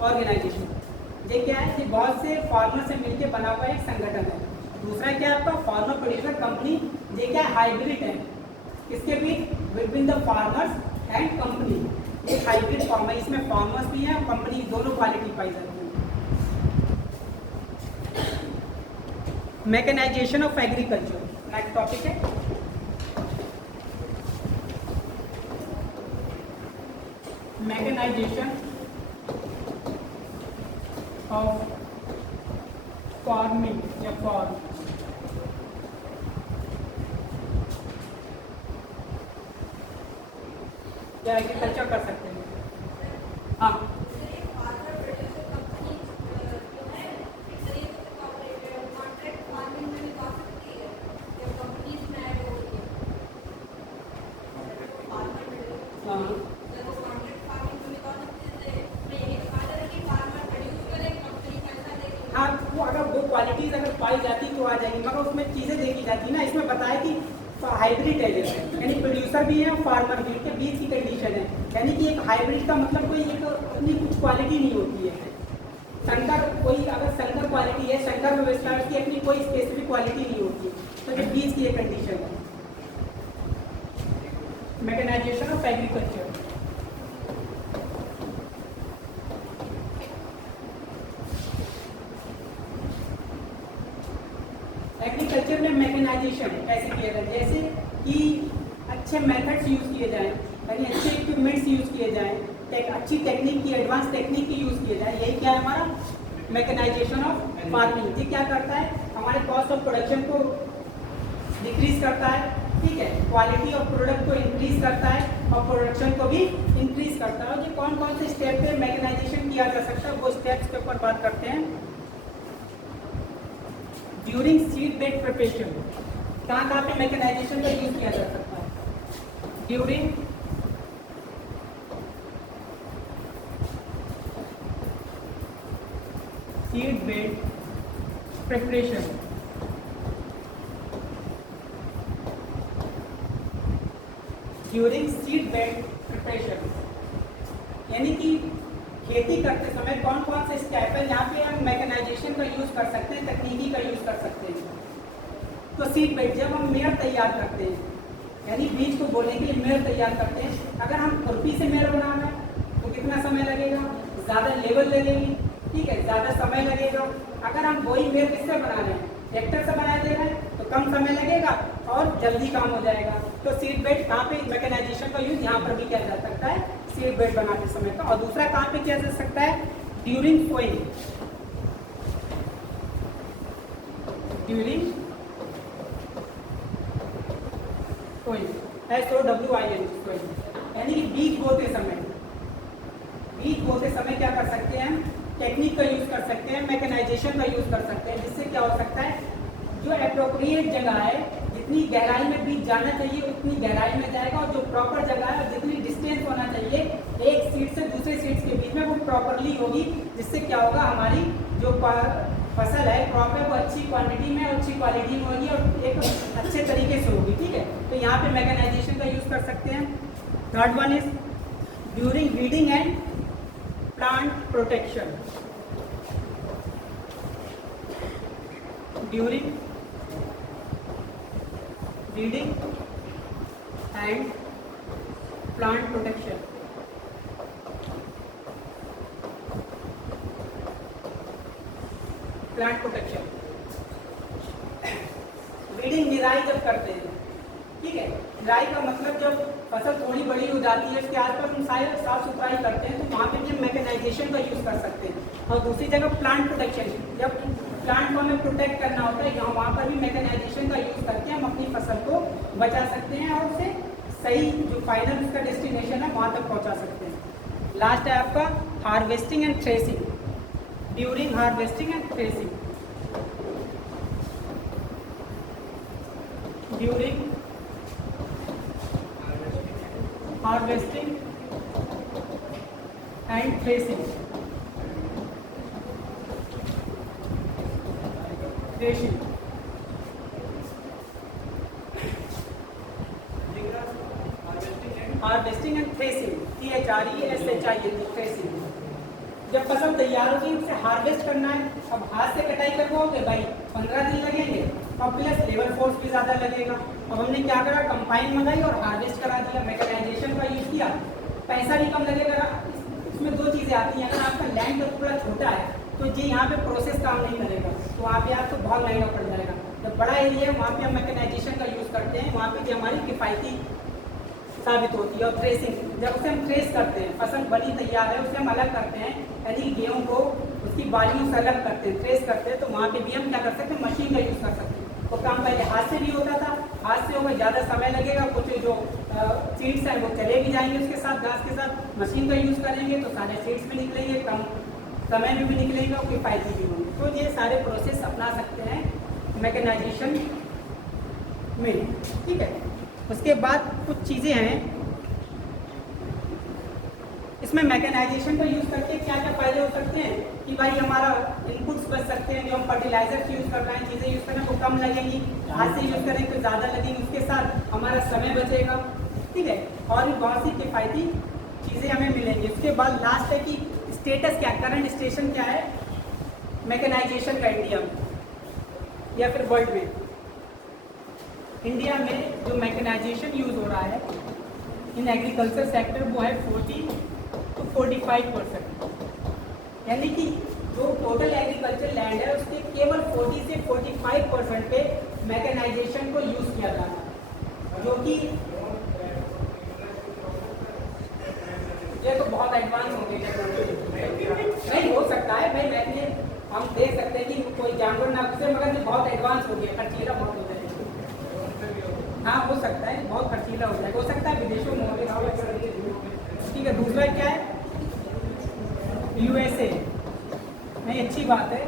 organisation. ये क्या है? ये बहुत से फार्मर से मिलकर बना हुआ एक संगठन है। दूसरा क्या है आपका? Farmer producer company. ये क्या है? हाइब्रिड है, इसके बीच between the farmers and company. ये हाइब्रिड फॉर्म है, इसमें फार्मर्स भी हैं और कंपनी, दोनों क्वालिटी पाई जाती है। Mechanisation of agriculture next topic है। मैकेनाइजेशन ऑफ फार्मिंग या फार्म। या एग्रीकल्चर कर सकते हैं। हाँ, हाँ, वो अगर वो क्वालिटीज अगर पाई जाती तो आ जाएगी, मगर उसमें चीज़ें देखी जाती ना। इसमें बताया कि हाइब्रिड है, यानी प्रोड्यूसर भी है और फार्मर भी, के बीच की कंडीशन है। यानी कि एक हाइब्रिड का मतलब कोई एक अपनी कुछ क्वालिटी नहीं होती है। संकर, कोई अगर संकर क्वालिटी है, संकर व्यवस्था की अपनी कोई स्पेसिफिक क्वालिटी नहीं होती, तो जो बीच की एक कंडीशन है। Mechanisation of agriculture. एग्रीकल्चर में मैकेनाइजेशन कैसे किया जाए? जैसे कि अच्छे मेथड्स यूज़ किए जाएं, यानी अच्छे इक्विपमेंट्स यूज़ किए जाएं, अच्छी टेक्निक की, एडवांस टेक्निक की यूज़ किए जाए। यही क्या है हमारा मैकेनाइजेशन ऑफ फार्मिंग। ये क्या करता है? हमारे कॉस्ट ऑफ प्रोडक्शन को डिक्रीज करता है, ठीक है, क्वालिटी ऑफ प्रोडक्ट को इंक्रीज करता है और प्रोडक्शन को भी इंक्रीज करता है। और ये कौन कौन से स्टेप पे मैकेनाइजेशन किया जा सकता है, वो स्टेप्स के ऊपर बात करते हैं। ड्यूरिंग सीड बेड प्रिपरेशन, कहाँ पे मैकेनाइजेशन का यूज किया जा सकता है? During seed bed preparation, during seed bed preparation, यानी कि खेती करते समय कौन कौन से स्टेप है जहाँ पे हम मैकेनाइजेशन का यूज़ कर सकते हैं, तकनीकी का यूज़ कर सकते हैं। तो सीड बेड, जब हम मेड़ तैयार करते हैं, यानी बीज को बोने के लिए मेड़ तैयार करते हैं। अगर हम खुरपी से मेड़ बनाना है तो कितना समय लगेगा? ज़्यादा लेबर लगेगी, ठीक है, ज़्यादा समय लगेगा। अगर हम वही मेड़ किससे बना रहे हैं, ट्रैक्टर से बना दे रहे हैं, तो कम समय लगेगा और जल्दी काम हो जाएगा। तो सीड बेड कहाँ पे मैकेनाइजेशन का यूज यहाँ पर भी किया जा सकता है, सीड बेड बनाते समय का। और दूसरा कहाँ पे किया जा सकता है? During sowing, during sowing, SOWIN, यानी कि बीज बोते समय, बीज बोते समय क्या कर सकते हैं? टेक्निक का यूज कर सकते हैं, मैकेनाइजेशन का यूज कर सकते हैं, जिससे क्या हो सकता है? जो एप्रोप्रिएट जगह है, जितनी गहराई में बीज जाना चाहिए उतनी गहराई में जाएगा, और जो प्रॉपर जगह है और जितनी डिस्टेंस होना चाहिए एक सीड से दूसरे सीड्स के बीच में वो प्रॉपरली होगी, जिससे क्या होगा हमारी जो फसल है क्रॉप है वो अच्छी क्वांटिटी में अच्छी क्वालिटी में होगी और एक अच्छे तरीके से होगी। ठीक है, तो यहाँ पे मैकेनाइजेशन का यूज़ कर सकते हैं। Third one is during weeding and plant protection. During weeding and plant protection. Plant protection weeding निराई जब करते हैं, ठीक है, निराई का मतलब जब फसल थोड़ी बड़ी हो जाती है उसके आसपास हम साफ सुथराई करते हैं, तो वहाँ पे भी हम मैकेनाइजेशन का यूज़ कर सकते हैं। और दूसरी जगह प्लांट प्रोटेक्शन, जब प्लांट को हमें प्रोटेक्ट करना होता है यहाँ वहाँ पर भी मैकेनाइजेशन का यूज़ करके हम अपनी फसल को बचा सकते हैं और उसे सही जो फाइनल उसका डेस्टिनेशन है वहाँ तक पहुँचा सकते हैं। लास्ट है आपका harvesting and threshing. During harvesting and threshing. During harvesting and threshing. Threshing harvesting and threshing, THRESHING, threshing. जब फसल तैयार होगी उसे हार्वेस्ट करना है। अब हाथ से कटाई करवाओगे भाई 15 दिन लगेंगे और प्लस लेबर फोर्स भी ज़्यादा लगेगा। अब हमने क्या करा, कंपाइन मंगाई और हार्वेस्ट करा दिया, मैकेनाइजेशन का यूज़ किया, पैसा भी कम लगेगा। इसमें दो चीज़ें आती हैं, अगर आपका लैंड थोड़ा छोटा है तो जी यहाँ पे प्रोसेस काम नहीं करेगा, तो वहाँ पे आपको बहुत महंगा पड़ जाएगा। तो बड़ा एरिया है वहाँ पे हम मैकेनाइजेशन का यूज़ करते हैं, वहाँ पे भी हमारी किफ़ायती साबित होती है। और थ्रेसिंग, जब उसे हम थ्रेस करते हैं, फसल बनी तैयार है उसे हम अलग करते हैं, यानी गेहूँ को उसकी बालियों से अलग करते हैं, थ्रेस करते हैं, तो वहाँ पे भी हम क्या कर सकते हैं, मशीन का यूज़ कर सकते हैं। तो काम पहले हाथ से भी होता था, हाथ से होगा ज़्यादा समय लगेगा, कुछ जो सीड्स हैं वो चले भी जाएंगे उसके साथ, घास के साथ। मशीन का यूज़ करेंगे तो सारे सीड्स भी निकलेंगे, कम समय में भी निकलेंगे और किफ़ायती भी होंगे। तो ये सारे प्रोसेस अपना सकते हैं मैकेनाइजेशन में। ठीक है, उसके बाद कुछ चीज़ें हैं इसमें मैकेनाइजेशन का यूज़ करके क्या क्या फ़ायदे हो सकते हैं कि भाई हमारा इनपुट्स बच सकते हैं, जो हम फर्टिलाइजर्स यूज़ कर रहे हैं, चीज़ें यूज़ कर रहे हैं वो कम लगेंगी, हाथ से यूज़ करेंगे तो ज़्यादा लगेंगी, उसके साथ हमारा समय बचेगा। ठीक है, और भी बहुत सी किफ़ायती चीज़ें हमें मिलेंगी। उसके बाद लास्ट है कि स्टेटस क्या, करंट स्टेशन क्या है मैकेनाइजेशन का इंडिया में या फिर वर्ल्ड में। इंडिया में जो मैकेनाइजेशन यूज़ हो रहा है इन एग्रीकल्चर सेक्टर वो है 40 to 45%, यानी कि जो टोटल एग्रीकल्चर लैंड है उसके केवल 40 से 45% पे मैकेनाइजेशन को यूज़ किया जा रहा है, जो कि ये तो बहुत एडवांस हो गई टेक्नोलॉजी। नहीं हो सकता है भाई, मैंने हम देख सकते हैं कि कोई जानवर ना घुसे, मगर ये बहुत एडवांस हो गया, खर्चीला बहुत हो जाएगा। हाँ हो सकता है, बहुत खर्चीला हो जाएगा, हो सकता है विदेशों में हो। ठीक है, दूसरा क्या है USA, नहीं अच्छी बात है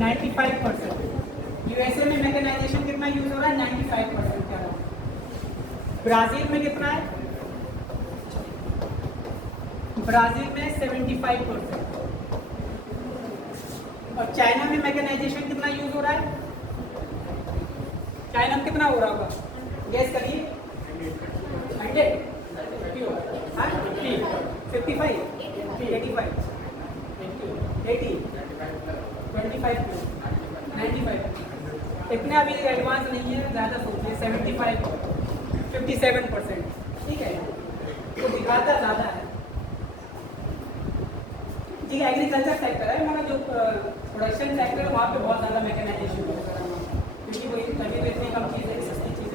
95%। USA में मैकेनाइजेशन कितना यूज हो रहा है, 95% का। ब्राज़ील में कितना है, ब्राज़ील में 75%। और चाइना में मैकेनाइजेशन कितना यूज हो रहा है, चाइना में कितना हो रहा होगा, गैस करिए। 100, 50, 55, 85, 80, 25, 95। इतने अभी एडवांस नहीं है, ज़्यादा सोचिए 75, 57%। ठीक है, तो दिखाता ज़्यादा है जी। एग्रीकल्चर सेक्टर है, मगर जो प्रोडक्शन सेक्टर है वहाँ पे बहुत ज़्यादा मैकेनाइजेशन हो रहा है, क्योंकि वही तभी तो इतनी कम चीज़ें, सस्ती चीज़ें।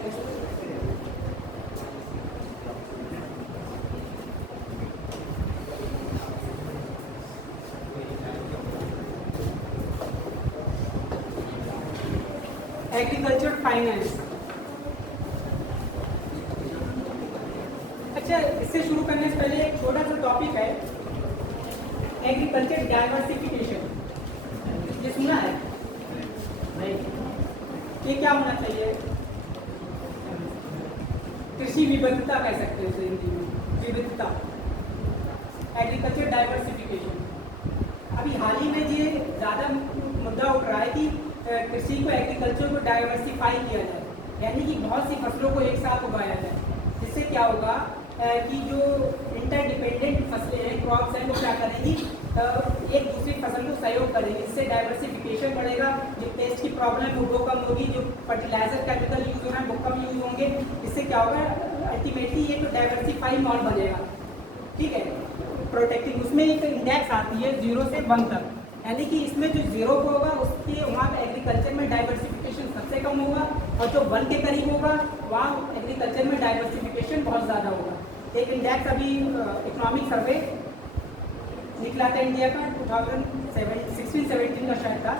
एग्रीकल्चर फाइनेंस, अच्छा इससे शुरू करने से पहले एक छोटा सा टॉपिक है, एग्रीकल्चर डाइवर्सिफिकेशन। ये सुना है नहीं, ये क्या होना चाहिए? कृषि विविधता कह सकते हैं इसे हिंदी में, विविधता, एग्रीकल्चर डाइवर्सिफिकेशन। अभी हाल ही में ये ज़्यादा मुद्दा उठ रहा है कि कृषि को, एग्रीकल्चर को डाइवर्सिफाई किया जाए, यानी कि बहुत सी फसलों को एक साथ उगाया जाए। जिससे क्या होगा कि जो इंटरडिपेंडेंट फसलें हैं, क्रॉप्स हैं, वो क्या करेंगी, एक दूसरी फसल को सहयोग करेंगे। इससे डाइवर्सिफिकेशन बढ़ेगा, जो पेस्ट की प्रॉब्लम है वो कम होगी, जो फर्टिलाइजर केमिकल यूज हो रहा है वो कम यूज होंगे। इससे क्या होगा, अल्टीमेटली ये तो डाइवर्सिफाई मॉल बनेगा। ठीक है, प्रोटेक्टिंग, उसमें एक इंडेक्स आती है 0 से 1 तक, यानी कि इसमें जो 0 को होगा उसके वहाँ पे एग्रीकल्चर में डाइवर्सिफिकेशन सबसे कम होगा, और जो 1 के करीब होगा वहाँ एग्रीकल्चर में डाइवर्सिफिकेशन बहुत ज़्यादा होगा। एक इंडेक्स अभी इकोनॉमिक सर्वे निकला था इंडिया का 2016-17 का शायद था,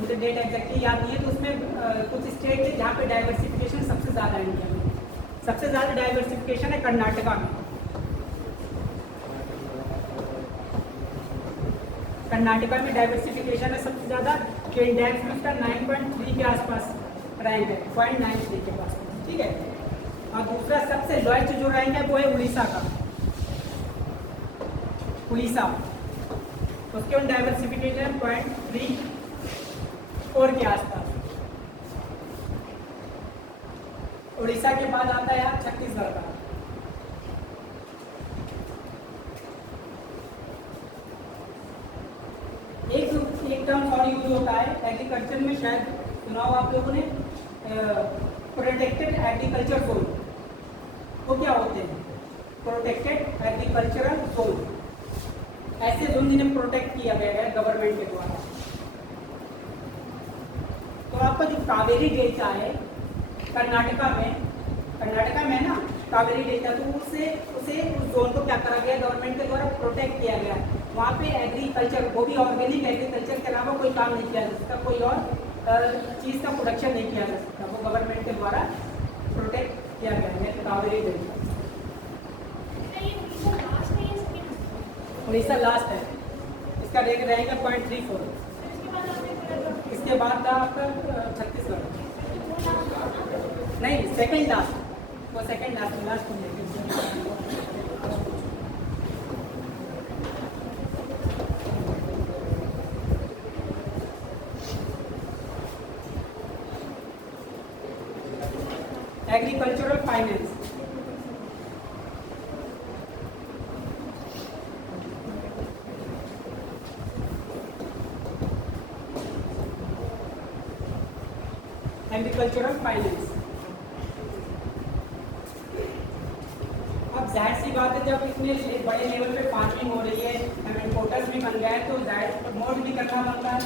मुझे डेट एग्जैक्टली याद नहीं है। तो उसमें कुछ स्टेट है जहाँ पे डाइवर्सिफिकेशन सबसे ज़्यादा है इंडिया में। सबसे ज़्यादा डाइवर्सिफिकेशन है कर्नाटका में। कर्नाटका में डाइवर्सिफिकेशन है सबसे ज़्यादा, जो इंडेक्स में उसका 9.3 के आसपास रैंक है, 0.93 के पास। ठीक है, और दूसरा सबसे लोएस्ट जो रैंक है वो है उड़ीसा का। उड़ीसा, उसके ऑन डाइवर्सिफिकेशन 0.34 के आसपास। उड़ीसा के बाद आता है यहाँ छत्तीसगढ़ का। एक टर्म और यूज होता है एग्रीकल्चर में, शायद सुना हो आप लोगों ने, प्रोटेक्टेड एग्रीकल्चर जोन। वो क्या होते हैं? प्रोटेक्टेड एग्रीकल्चरल जोन, ऐसे जोन जिन्हें प्रोटेक्ट किया गया है गवर्नमेंट के द्वारा। तो आपका जो कावेरी डेल्टा है कर्नाटका में ना, कावेरी डेल्टा, तो उसे उस जोन को क्या करा गया, गवर्नमेंट के द्वारा प्रोटेक्ट किया गया। वहाँ पे एग्रीकल्चर, वो भी ऑर्गेनिक एग्रीकल्चर के अलावा कोई काम नहीं किया जा सकता, कोई और चीज़ का प्रोडक्शन नहीं किया जा सकता, वो गवर्नमेंट के द्वारा प्रोटेक्ट किया गया है कावेरी डेल्टा। उड़ीसा लास्ट है, इसका रेट रहेगा 0.34। इसके बाद था आपका छत्तीसगढ़, नहीं सेकंड लास्ट, वो सेकंड लास्ट को लेकर एग्रीकल्चरल फाइनेंस। एग्रीकल्चरल फाइनेंस, अब जाहिर सी बात है, जब इसमें बड़े लेवल पे फार्मिंग हो रही है, इम्पोर्टर्स भी बन गया है, तो जाहिर प्रमोट भी करना बनता है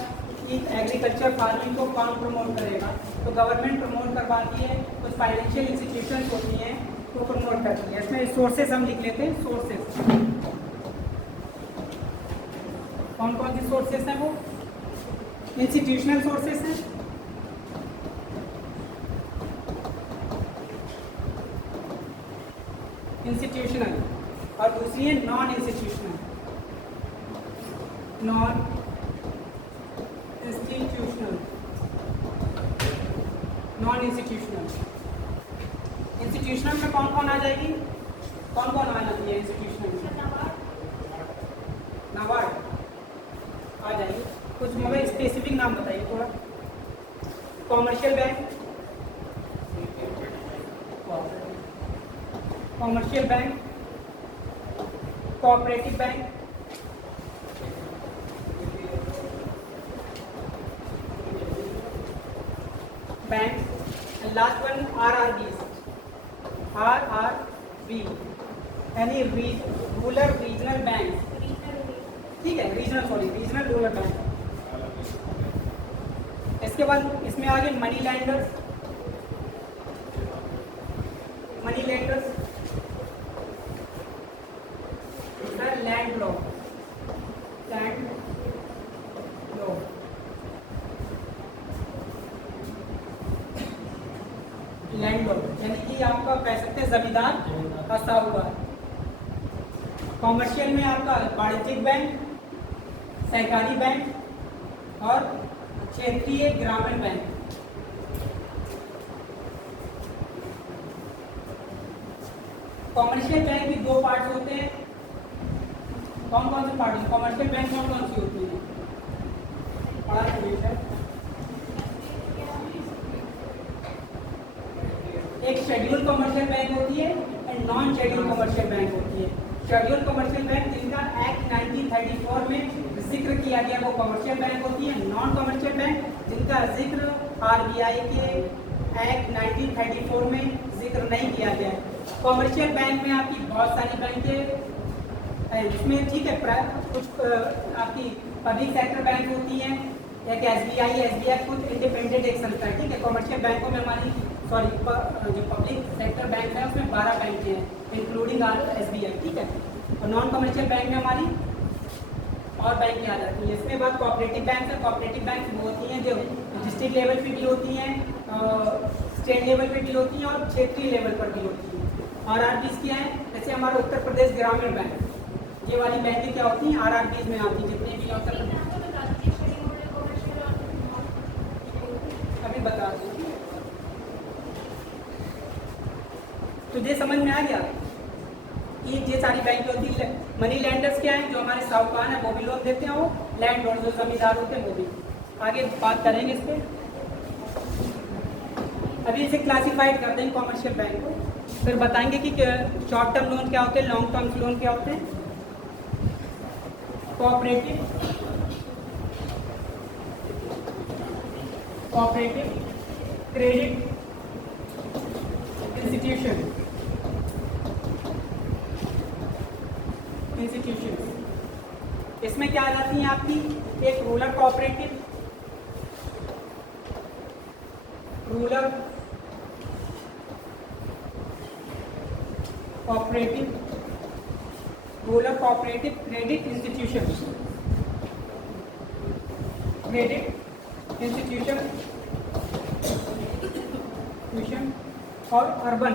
कि एग्रीकल्चर फार्मिंग को कौन प्रमोट करेगा। तो गवर्नमेंट प्रमोट करवाती है, कुछ फाइनेंशियल इंस्टीट्यूशंस होती हैं वो प्रमोट करती है। इसमें सोर्सेज हम लिख लेते हैं, सोर्सेज कौन कौन सी सोर्सेज हैं, वो इंस्टीट्यूशनल सोर्सेज हैं, इंस्टीट्यूशनल, और दूसरी है non institutional. Non institutional, non institutional. Institutional में कौन कौन आ जाएगी, कौन कौन आना चाहिए इंस्टीट्यूशनल में? नाबार्ड आ जाएगी। कुछ मगर स्पेसिफिक नाम बताइए थोड़ा। Commercial bank, commercial bank, cooperative bank, bank, last one RRBs, RRB यानी रूरल रीजनल बैंक। ठीक है, रीजनल रूरल बैंक। इसके बाद इसमें आगे मनी लैंडर्स, लैंड लॉ, यानी कि आपका कह सकते हैं जमींदार और साहूकार। कॉमर्शियल में आपका वाणिज्यिक बैंक, सहकारी बैंक और क्षेत्रीय ग्रामीण बैंक। कॉमर्शियल बैंक भी दो पार्ट्स होते हैं। कौन कौन से पार्ट होते हैं कॉमर्शियल बैंक? कौन कौन सी होती है? पढ़ा है। एक शेड्यूल कमर्शियल बैंक होती है and non schedule commercial bank होती है। शेड्यूल कमर्शियल बैंक जिनका एक्ट 1934 में जिक्र किया गया वो कमर्शियल बैंक होती है। नॉन कमर्शियल बैंक जिनका जिक्र आरबीआई के एक्ट 1934 में जिक्र नहीं किया गया है। कमर्शियल बैंक में आपकी बहुत सारी बैंकें, इसमें ठीक है कुछ आपकी पब्लिक सेक्टर बैंक होती हैं, एक एसबीआई कुछ इंडिपेंडेंट एक संस्था है, ठीक है। कमर्शियल बैंकों में हमारी जो पब्लिक सेक्टर बैंक है उसमें 12 बैंकें हैं इंक्लूडिंग एसबीआई, ठीक है। और नॉन कमर्शियल बैंक में हमारी और बैंकें आ जाती हैं। इसमें बात कोऑपरेटिव बैंक है। कोऑपरेटिव बैंक वो होती हैं जो डिस्ट्रिक्ट लेवल पे भी होती हैं, स्टेट लेवल पे भी होती हैं और क्षेत्रीय लेवल पर भी होती हैं। आरआरबीज क्या है? जैसे हमारा उत्तर प्रदेश ग्रामीण बैंक, ये वाली बैंकें क्या होती हैं? आरआरबीज में आती हैं जितने भी उत्तर प्रदेश। अभी बता दूँ, तुझे समझ में आ गया कि ये सारी बैंकें होती है। मनी लैंडर्स क्या है? जो हमारे साहूकार हैं वो भी लोन देते हैं, वो लैंड लोन जो जमींदार होते हैं वो भी। आगे बात करेंगे इस पर। अभी इसे क्लासिफाइड कर देंगे कॉमर्शियल बैंक को, फिर बताएंगे कि शॉर्ट टर्म लोन क्या होते हैं, लॉन्ग टर्म लोन क्या होते हैं। कोऑपरेटिव क्रेडिट इंस्टीट्यूशन इसमें क्या आ जाती हैं आपकी? एक रूरल कोऑपरेटिव क्रेडिट इंस्टीट्यूशन और अर्बन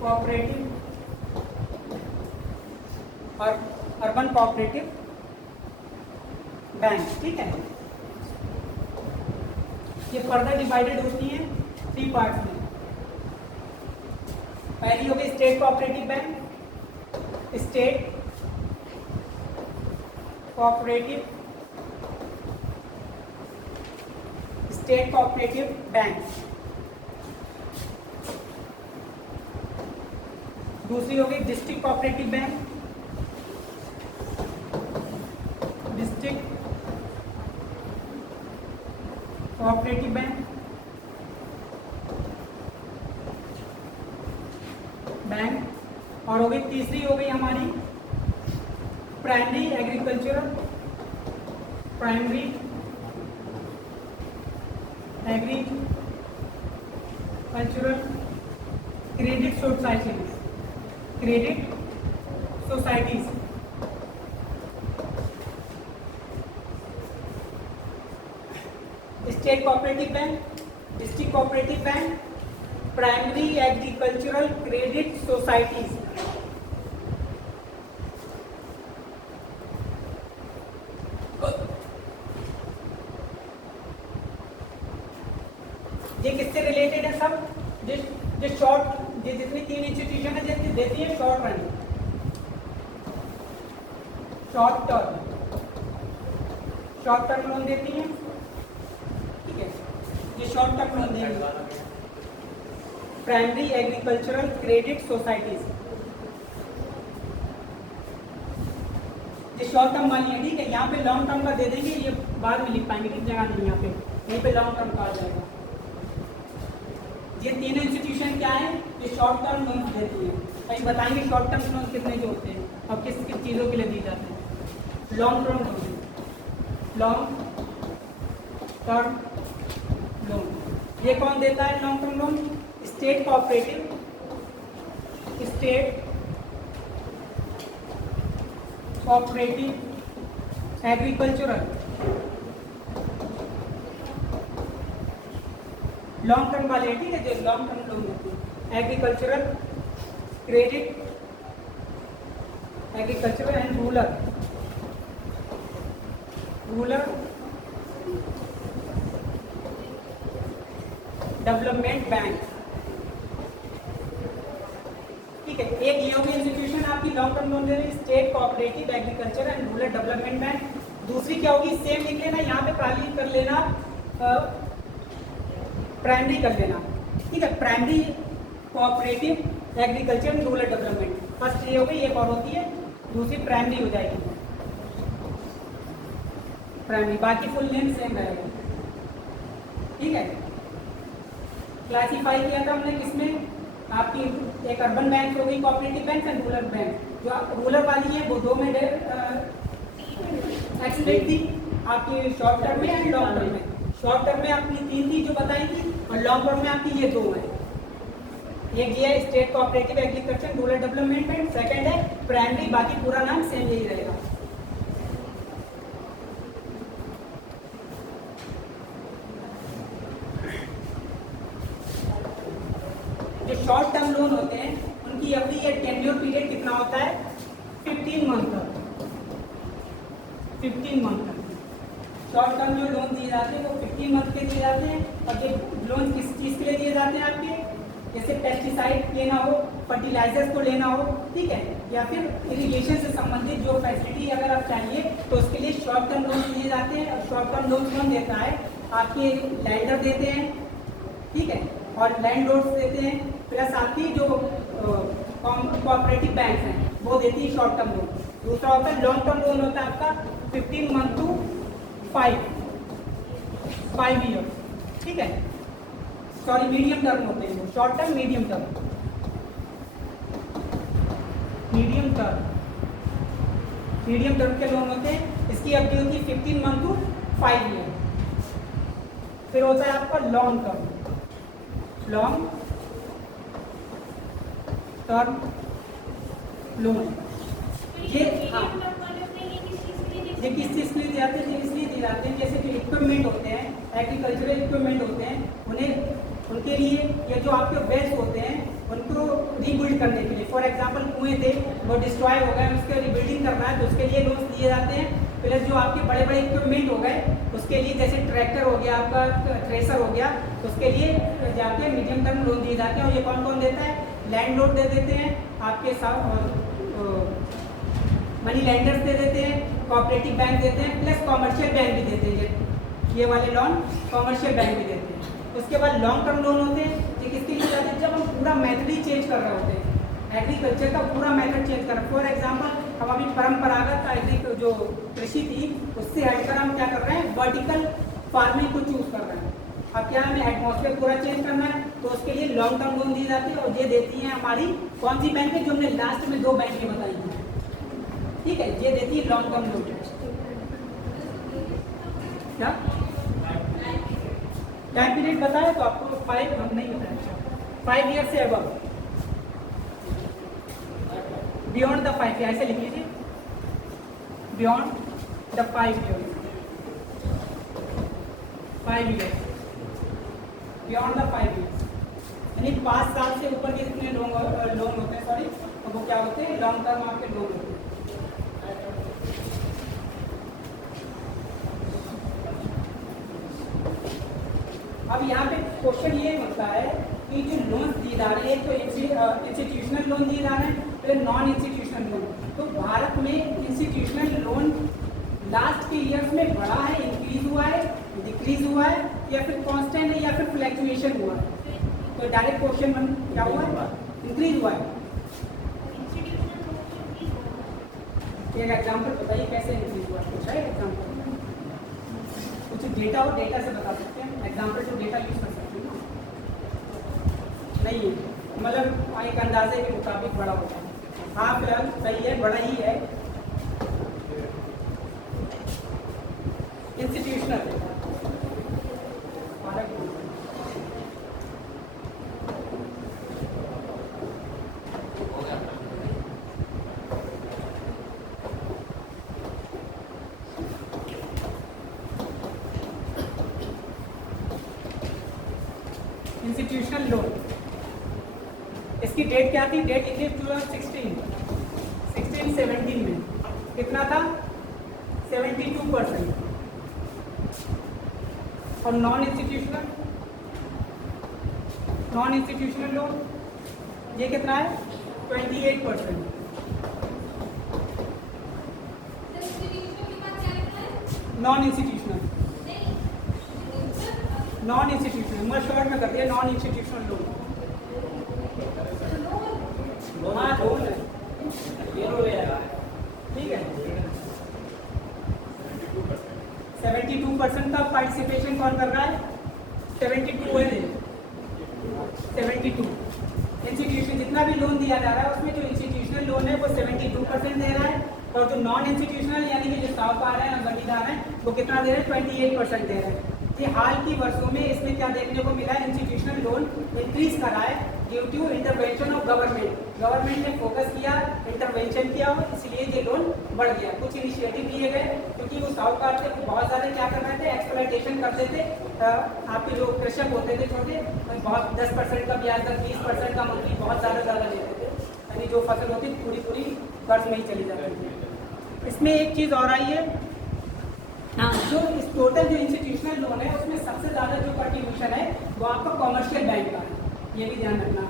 कोऑपरेटिव बैंक, ठीक है। ये फर्दर डिवाइडेड होती हैं 3 पार्ट्स में। पहली हो गई state cooperative bank, state cooperative bank. दूसरी हो गई डिस्ट्रिक्ट कोऑपरेटिव बैंक, बैंक। और हो गई तीसरी हो गई हमारी primary agricultural credit societies. State cooperative bank, district cooperative bank, primary agricultural credit societies. ये किससे रिलेटेड है सब? जो शॉर्ट, ये जितनी 3 इंस्टीट्यूशन है जितनी देती है शॉर्ट टर्म लोन देती है, ठीक है। ये शॉर्ट टर्म लोन देंगे प्राइमरी एग्रीकल्चरल क्रेडिट सोसाइटीज, ये शॉर्ट टर्म वाली है, ठीक है। यहाँ पे लॉन्ग टर्म का दे देंगे, ये बाद में लिख पाएंगे, ठीक जगह नहीं, यहाँ पे यहीं पे लॉन्ग टर्म का आ जाएगा। ये तीनों इंस्टीट्यूशन क्या है? ये शॉर्ट टर्म लोन देती है। कहीं बताएंगे शॉर्ट टर्म लोन कितने के होते हैं और किस किस चीज़ों के लिए दी जाते हैं। लॉन्ग टर्म लोन ये कौन देता है? Long term loan state cooperative agricultural long term वाले, ठीक है, जो लॉन्ग टर्म लोन देते हैं। Agricultural credit, agricultural and rural development bank. ठीक है, एक ये होगी इंस्टीट्यूशन आपकी लॉन्ग टर्म लोन दे रही है, state cooperative agriculture and rural development bank. दूसरी क्या होगी, सेम लिख लेना, यहाँ पे खाली कर लेना प्राइमरी कर लेना। ठीक है, primary cooperative agriculture and rural development, first ये हो गई, एक और होती है, दूसरी प्राइमरी हो जाएगी, प्राइमरी, बाकी फुल नेम सेम रहेगा। ठीक है, क्लासीफाई किया था हमने किसमें, आपकी एक अर्बन बैंक हो गई, cooperative bank and rural bank. जो रूरल वाली है वो दो में एक्सप्लेन थी, आपकी शॉर्ट टर्म में एंड लॉन्ग टर्म में। शॉर्ट टर्म में आपकी 3 थी जो बताई थी, और लॉन्ग टर्म में आपकी ये 2 है। एक ये है state cooperative agriculture rural development bank, second है प्राइमरी, बाकी पूरा नाम सेम यही रहेगा। जो शॉर्ट टर्म लोन होते हैं उनकी अवधि या टेन्योर पीरियड कितना होता है, 15 मंथ तक, 15 मंथ तक। शॉर्ट टर्म जो लोन दिए जाते हैं वो 15 मंथ के दिए जाते हैं। और जो लोन किस चीज़ के लिए दिए जाते हैं आपके, जैसे पेस्टिसाइड लेना हो, फर्टिलाइजर्स को लेना हो, ठीक है, या फिर इरिगेशन से संबंधित जो फैसिलिटी अगर आप चाहिए तो उसके लिए शॉर्ट टर्म लोन दिए जाते हैं। और शॉर्ट टर्म लोन कौन देता है, आपके लैंडर देते हैं, ठीक है, और लैंडलॉर्ड्स देते हैं, प्लस आपकी जो कोऑपरेटिव बैंक हैं वो देती है शॉर्ट टर्म लोन। दूसरा होता है लॉन्ग टर्म लोन, होता है आपका 15 मंथ टू 5 ईयर, ठीक है, सॉरी मीडियम टर्म होते हैं वो, short term medium term, medium term के लोन होते हैं। इसकी अवधि होती है 15 मंथ टू 5 ईयर। फिर होता है आपका लॉन्ग टर्म लोन। ये हाँ, ये किस चीज़ के लिए दिए जाते हैं, इसलिए दिए जाते हैं जैसे जो इक्विपमेंट होते हैं, एग्रीकल्चरल इक्विपमेंट होते हैं, उनके लिए, या जो आपके वेल्स होते हैं उनको रीबिल्ड करने के लिए। फॉर एग्जांपल कुएं थे वो डिस्ट्रॉय हो गए, उसके रिबिल्डिंग करना है तो उसके लिए लोन दिए जाते हैं। प्लस जो आपके बड़े बड़े इक्विपमेंट हो गए उसके लिए, जैसे ट्रैक्टर हो गया, आपका थ्रेसर हो गया, उसके लिए जाके मीडियम टर्म लोन दिए जाते हैं। और ये कौन कौन देता है, लैंडलॉर्ड दे देते हैं आपके साथ, मनी लैंडर्स दे देते हैं, कोऑपरेटिव बैंक देते हैं, प्लस कॉमर्शियल बैंक भी देते हैं। ये वाले लोन कॉमर्शियल बैंक भी देते हैं। उसके बाद लॉन्ग टर्म लोन होते हैं, ये किसके लिए जाते हैं, जब हम पूरा मेथड ही चेंज कर रहे होते हैं, एग्रीकल्चर का पूरा मेथड चेंज कर रहे हैं। फॉर एग्जांपल हम अभी परंपरागत जो कृषि थी उससे हटकर हम क्या कर रहे हैं, वर्टिकल फार्मिंग को चूज कर रहे हैं। अब क्या हमें एटमॉस्फेयर पूरा चेंज करना है तो उसके लिए लॉन्ग टर्म लोन दी जाती है। और ये देती है हमारी कौन सी बैंक है, जो हमने लास्ट में 2 बैंकें बताई हैं, ठीक है, ये देती है लॉन्ग टर्म लोन। क्या टाइम पीरियड बताया तो आपको 5, हम नहीं बताया, 5 ईयर से अबव, बियॉन्ड द 5 ईयर, ऐसे लिख लीजिए, beyond the 5 year, 5 year, beyond the 5 year, यानी 5 साल से ऊपर के जितने लोन होते हैं, सॉरी, तो वो क्या होते हैं, लॉन्ग टर्म आपके लोन होते हैं। अब यहाँ पे क्वेश्चन ये होता है कि जो लोन दिए जा रहे हैं, तो इंस्टीट्यूशनल लोन दिए जा रहे हैं, फिर नॉन इंस्टीट्यूशनल लोन। तो भारत में इंस्टीट्यूशनल लोन लास्ट के ईयर्स में बढ़ा है, इंक्रीज हुआ है, डिक्रीज हुआ है, या फिर कांस्टेंट है, या फिर फ्लैक्चुएशन हुआ है। तो डायरेक्ट क्वेश्चन क्या हुआ है, इंक्रीज हुआ है। एक एग्जाम्पल बताइए कैसे इंक्रीज हुआ है, कुछ है एग्जाम्पल, कुछ डेटा हो, डेटा से बता सकते हैं, एग्जाम्पल टू डेटा यूज कर सकते हैं, नहीं है मतलब एक अंदाजे के मुताबिक बड़ा होता है। हाँ फिलहाल सही है, बड़ा ही है। इंस्टीट्यूशनल इंस्टीट्यूशनल लोन, इसकी डेट क्या थी, डेट लिखी 2016-17 में कितना था, 72%। और non institutional non institutional loan ये कितना है 28%। नॉन इंस्टीट्यूशनल मैं शॉर्ट में कर दिया नॉन इंस्टीट्यूशनल लोन। हाँ लोन है ठीक है। 72% का पार्टिसिपेशन कौन कर रहा है 72 है 72 इंस्टीट्यूशन जितना भी लोन दिया जा रहा है उसमें जो इंस्टीट्यूशनल लोन है वो 72% दे रहा है और जो नॉन इंस्टीट्यूशनल यानी कि जो साहूकार है बंदीदार है वो कितना दे रहे हैं 28% दे रहे हैं। ये हाल की वर्षों में इसमें क्या देखने को मिला है इंस्टीट्यूशनल लोन इंक्रीज करा है due to intervention of government ने फोकस किया इंटरवेंशन किया और इसलिए ये लोन बढ़ गया। कुछ इनिशिएटिव लिए गए क्योंकि वो साहूकार थे बहुत सारे क्या कर रहे थे एक्सप्लॉइटेशन करते थे। आपके जो कृषक होते थे छोटे बहुत 10% का ब्याज दर 20% का मंथली बहुत ज़्यादा लेते थे यानी जो फसल होती पूरी कर्ज में ही चली जाती थी। इसमें एक चीज़ और आई है हाँ जो इस टोटल जो इंस्टीट्यूशनल लोन है उसमें सबसे ज़्यादा जो कंट्रीब्यूशन है वो आपका कॉमर्शियल बैंक का है ये भी ध्यान रखना।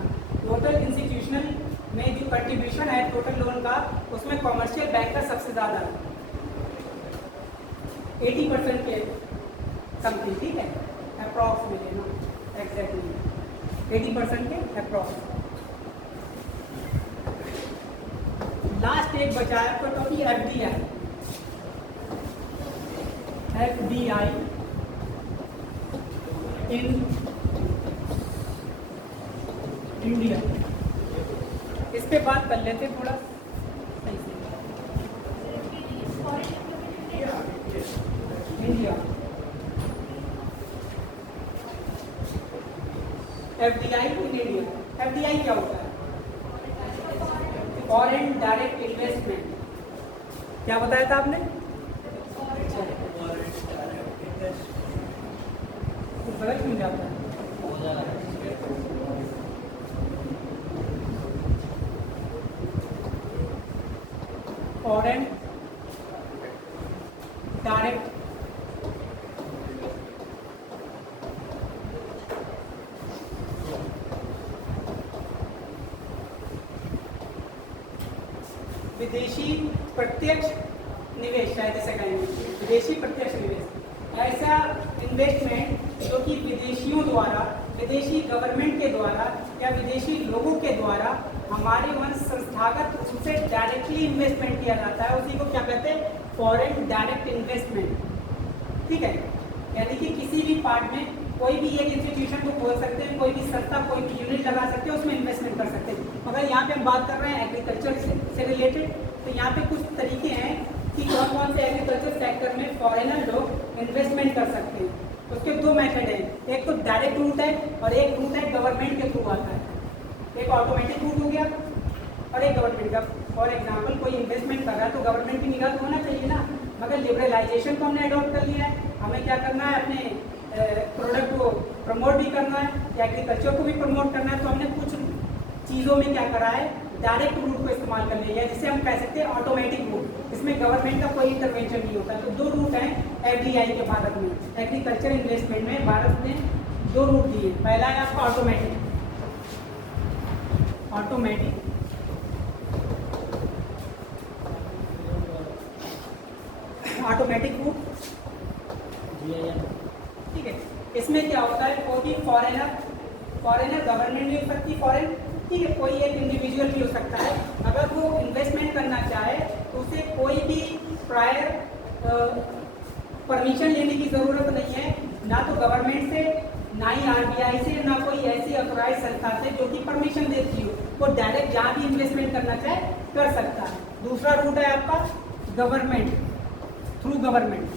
टोटल इंस्टीट्यूशनल में जो कंट्रीब्यूशन है टोटल लोन का उसमें कॉमर्शियल बैंक का सबसे ज़्यादा है 80% के समथिंग ठीक है अप्रॉक्स में लेना एग्जैक्टली 80% के अप्रॉक्स। लास्ट एक बचा है आपका टॉपिक FDI इन इंडिया। इस पे बात कर लेते थोड़ा India. FDI in India FDI क्या होता है फॉरेन डायरेक्ट इन्वेस्टमेंट। क्या बताया था आपने गलत नहीं जाता है फॉरेन डायरेक्ट विदेशी प्रत्यक्ष निवेश शायद ऐसा कहेंगे विदेशी प्रत्यक्ष निवेश ऐसा इन्वेस्टमेंट जो कि विदेशियों द्वारा विदेशी गवर्नमेंट के द्वारा या विदेशी लोगों के द्वारा हमारे वहाँ संस्थागत रूप से डायरेक्टली इन्वेस्टमेंट किया जाता है उसी को क्या कहते हैं फॉरेन डायरेक्ट इन्वेस्टमेंट ठीक है। यानी कि किसी भी पार्ट में कोई भी एक इंस्टीट्यूशन को खोल सकते हैं कोई भी संस्था कोई भी यूनिट लगा सकते हैं उसमें इन्वेस्टमेंट कर सकते हैं। मगर यहाँ पे हम बात कर रहे हैं एग्रीकल्चर से रिलेटेड तो यहाँ पे कुछ तरीके हैं कि कौन कौन से एग्रीकल्चर सेक्टर में फॉरेनर लोग इन्वेस्टमेंट कर सकते हैं। उसके दो मेथड हैं एक तो डायरेक्ट रूट है और एक रूट है गवर्नमेंट के थ्रू आता है। एक ऑटोमेटिक रूट हो गया और एक गवर्नमेंट का। फॉर एग्जांपल कोई इन्वेस्टमेंट कर रहा है तो गवर्नमेंट की निगाह तो होना चाहिए ना। मगर लिबरलाइजेशन को हमने अडॉप्ट कर लिया है हमें क्या करना है अपने प्रोडक्ट को प्रमोट भी करना है या एग्रीकल्चर को भी प्रमोट करना है तो हमने कुछ चीज़ों में क्या करा है डायरेक्ट रूट को इस्तेमाल कर लिया है जिसे हम कह सकते हैं ऑटोमेटिक रूट। इसमें गवर्नमेंट का कोई इंटरवेंशन नहीं होता। तो दो रूट हैं FDI के भारत में एग्रीकल्चर इन्वेस्टमेंट में भारत ने दो रूट दिए। पहला है आपका ऑटोमेटिक रूट ठीक है। इसमें क्या होता है कोई भी फॉरेनर गवर्नमेंट भी हो सकती है फॉरेन ठीक है कोई एक इंडिविजुअल भी हो सकता है। अगर वो इन्वेस्टमेंट करना चाहे तो उसे कोई भी प्रायर परमिशन लेने की ज़रूरत नहीं है ना तो गवर्नमेंट से ना ही RBI से ना कोई ऐसी ऑथोराइज संस्था से जो कि परमिशन देती हो। वो डायरेक्ट जहाँ भी इन्वेस्टमेंट करना चाहे कर सकता है। दूसरा रूट है आपका गवर्नमेंट थ्रू गवर्नमेंट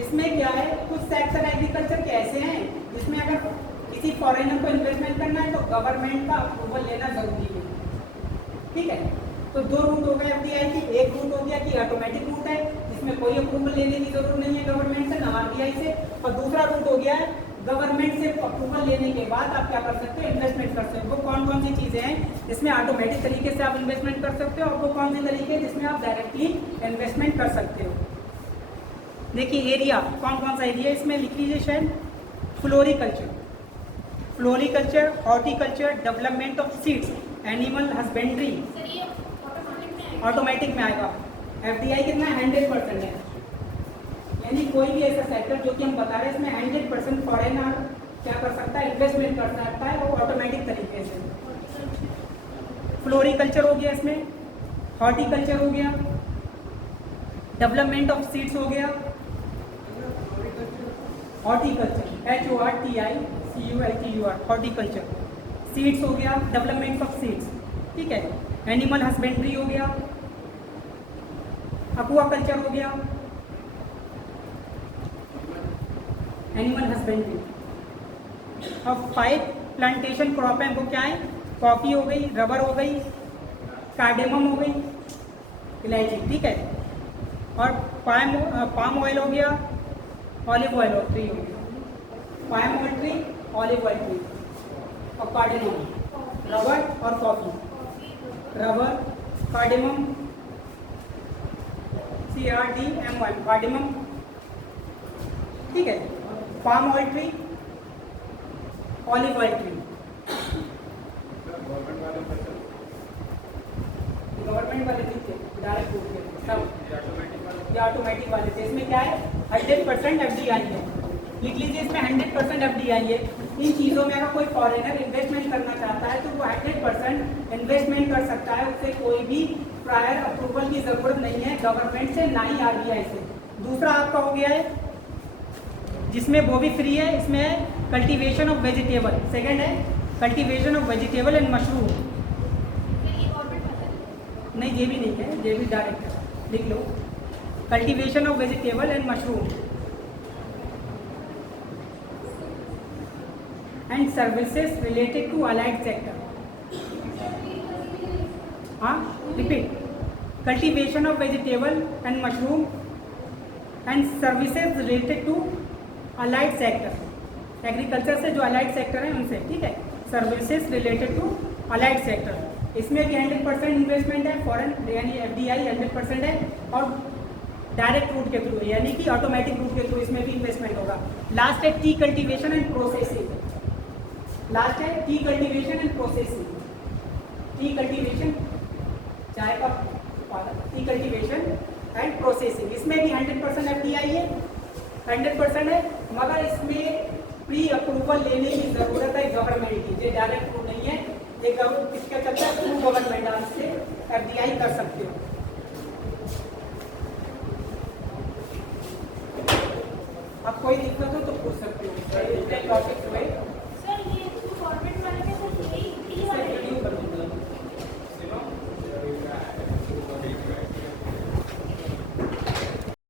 इसमें क्या है कुछ सेक्टर एग्रीकल्चर के ऐसे हैं जिसमें अगर किसी फॉरेनर को इन्वेस्टमेंट करना है तो गवर्नमेंट का अप्रूवल लेना जरूरी है ठीक है। तो दो रूट हो गए FDI की। एक रूट हो गया कि ऑटोमेटिक रूट है जिसमें कोई अप्रूवल लेने की जरूरत नहीं है गवर्नमेंट से ना RBI से और दूसरा रूट हो गया है गवर्नमेंट से अप्रूवल लेने के बाद आप क्या कर सकते हो, इन्वेस्टमेंट कर सकते हो। वो कौन कौन सी चीज़ें हैं जिसमें ऑटोमेटिक तरीके से आप इन्वेस्टमेंट कर सकते हो, और वो कौन से तरीके जिसमें आप डायरेक्टली इन्वेस्टमेंट कर सकते हो। देखिए एरिया, कौन कौन सा एरिया इसमें लिख लीजिए शायद। Floriculture, floriculture, horticulture, development of seeds, animal husbandry, automatic में आएगा। एफडीआई कितना है, 100% है, यानी कोई भी ऐसा सेक्टर जो कि हम बता रहे हैं इसमें 100% फॉरेनर क्या कर सकता है, इन्वेस्टमेंट कर सकता है, वो ऑटोमेटिक तरीके से। फ्लोरिकल्चर हो गया, इसमें हॉर्टिकल्चर हो गया, डेवलपमेंट ऑफ सीड्स हो गया, हॉर्टिकल्चर HORTICULTUR हॉर्टिकल्चर, सीड्स हो गया, डेवलपमेंट ऑफ सीड्स, ठीक है। एनिमल हस्बेंड्री हो गया, एक्वाकल्चर हो गया, एनिमल हस्बेंड्री। अब 5 प्लांटेशन क्रॉप है, वो क्या है, कॉफ़ी हो गई, रबर हो गई, कार्डेमम हो गई, इलायची, ठीक है। और पाम ऑयल हो गया, ऑलिव ऑयल ट्री हो गया, palm oil tree, olive oil tree, और कार्डेमम, रबर और coffee, rubber, cardamom, CRDMM, cardamom, ठीक है। Palm oil tree, olive oil tree. Government वाले ठीक है, डायरेक्ट रूट के सब, ये ऑटोमेटिक वाले थे। इसमें क्या है, 100% FDI है, लिख लीजिए इसमें 100% FDI है। इन चीज़ों में अगर कोई फॉरेनर इन्वेस्टमेंट करना चाहता है तो वो 100% इन्वेस्टमेंट कर सकता है, उससे कोई भी प्रायर अप्रूवल की ज़रूरत नहीं है गवर्नमेंट से, ना ही RBI से। दूसरा आपका हो गया है जिसमें वो भी फ्री है, इसमें है कल्टीवेशन ऑफ वेजिटेबल, सेकेंड है cultivation of vegetable and mushroom. नहीं ये भी नहीं है, ये भी डायरेक्ट है, लिख लो cultivation of vegetable and mushroom and services related to allied sector. हाँ repeat, cultivation of vegetable and mushroom and services related to allied sector, agriculture से जो अलाइड सेक्टर है उनसे, ठीक है। Services related to allied sector, इसमें भी 100% investment है, फॉरेन यानी FDI 100% है, और डायरेक्ट रूट के थ्रू यानी कि ऑटोमेटिक रूट के थ्रू इसमें भी इन्वेस्टमेंट होगा। लास्ट है tea cultivation and processing, last है tea cultivation and processing. Tea cultivation चाय का उत्पादन, टी कल्टीवेशन एंड प्रोसेसिंग, इसमें भी 100% FDI है, 100% है, मगर इसमें प्री अप्रूवल लेने की ज़रूरत है गवर्नमेंट की, ये डायरेक्ट रूट नहीं है, ये इसका चलता है थ्रू गवर्नमेंट, आप से FDI कर सकते हो। अब कोई दिक्कत हो तो पूछ सकते हो, टॉपिक हुए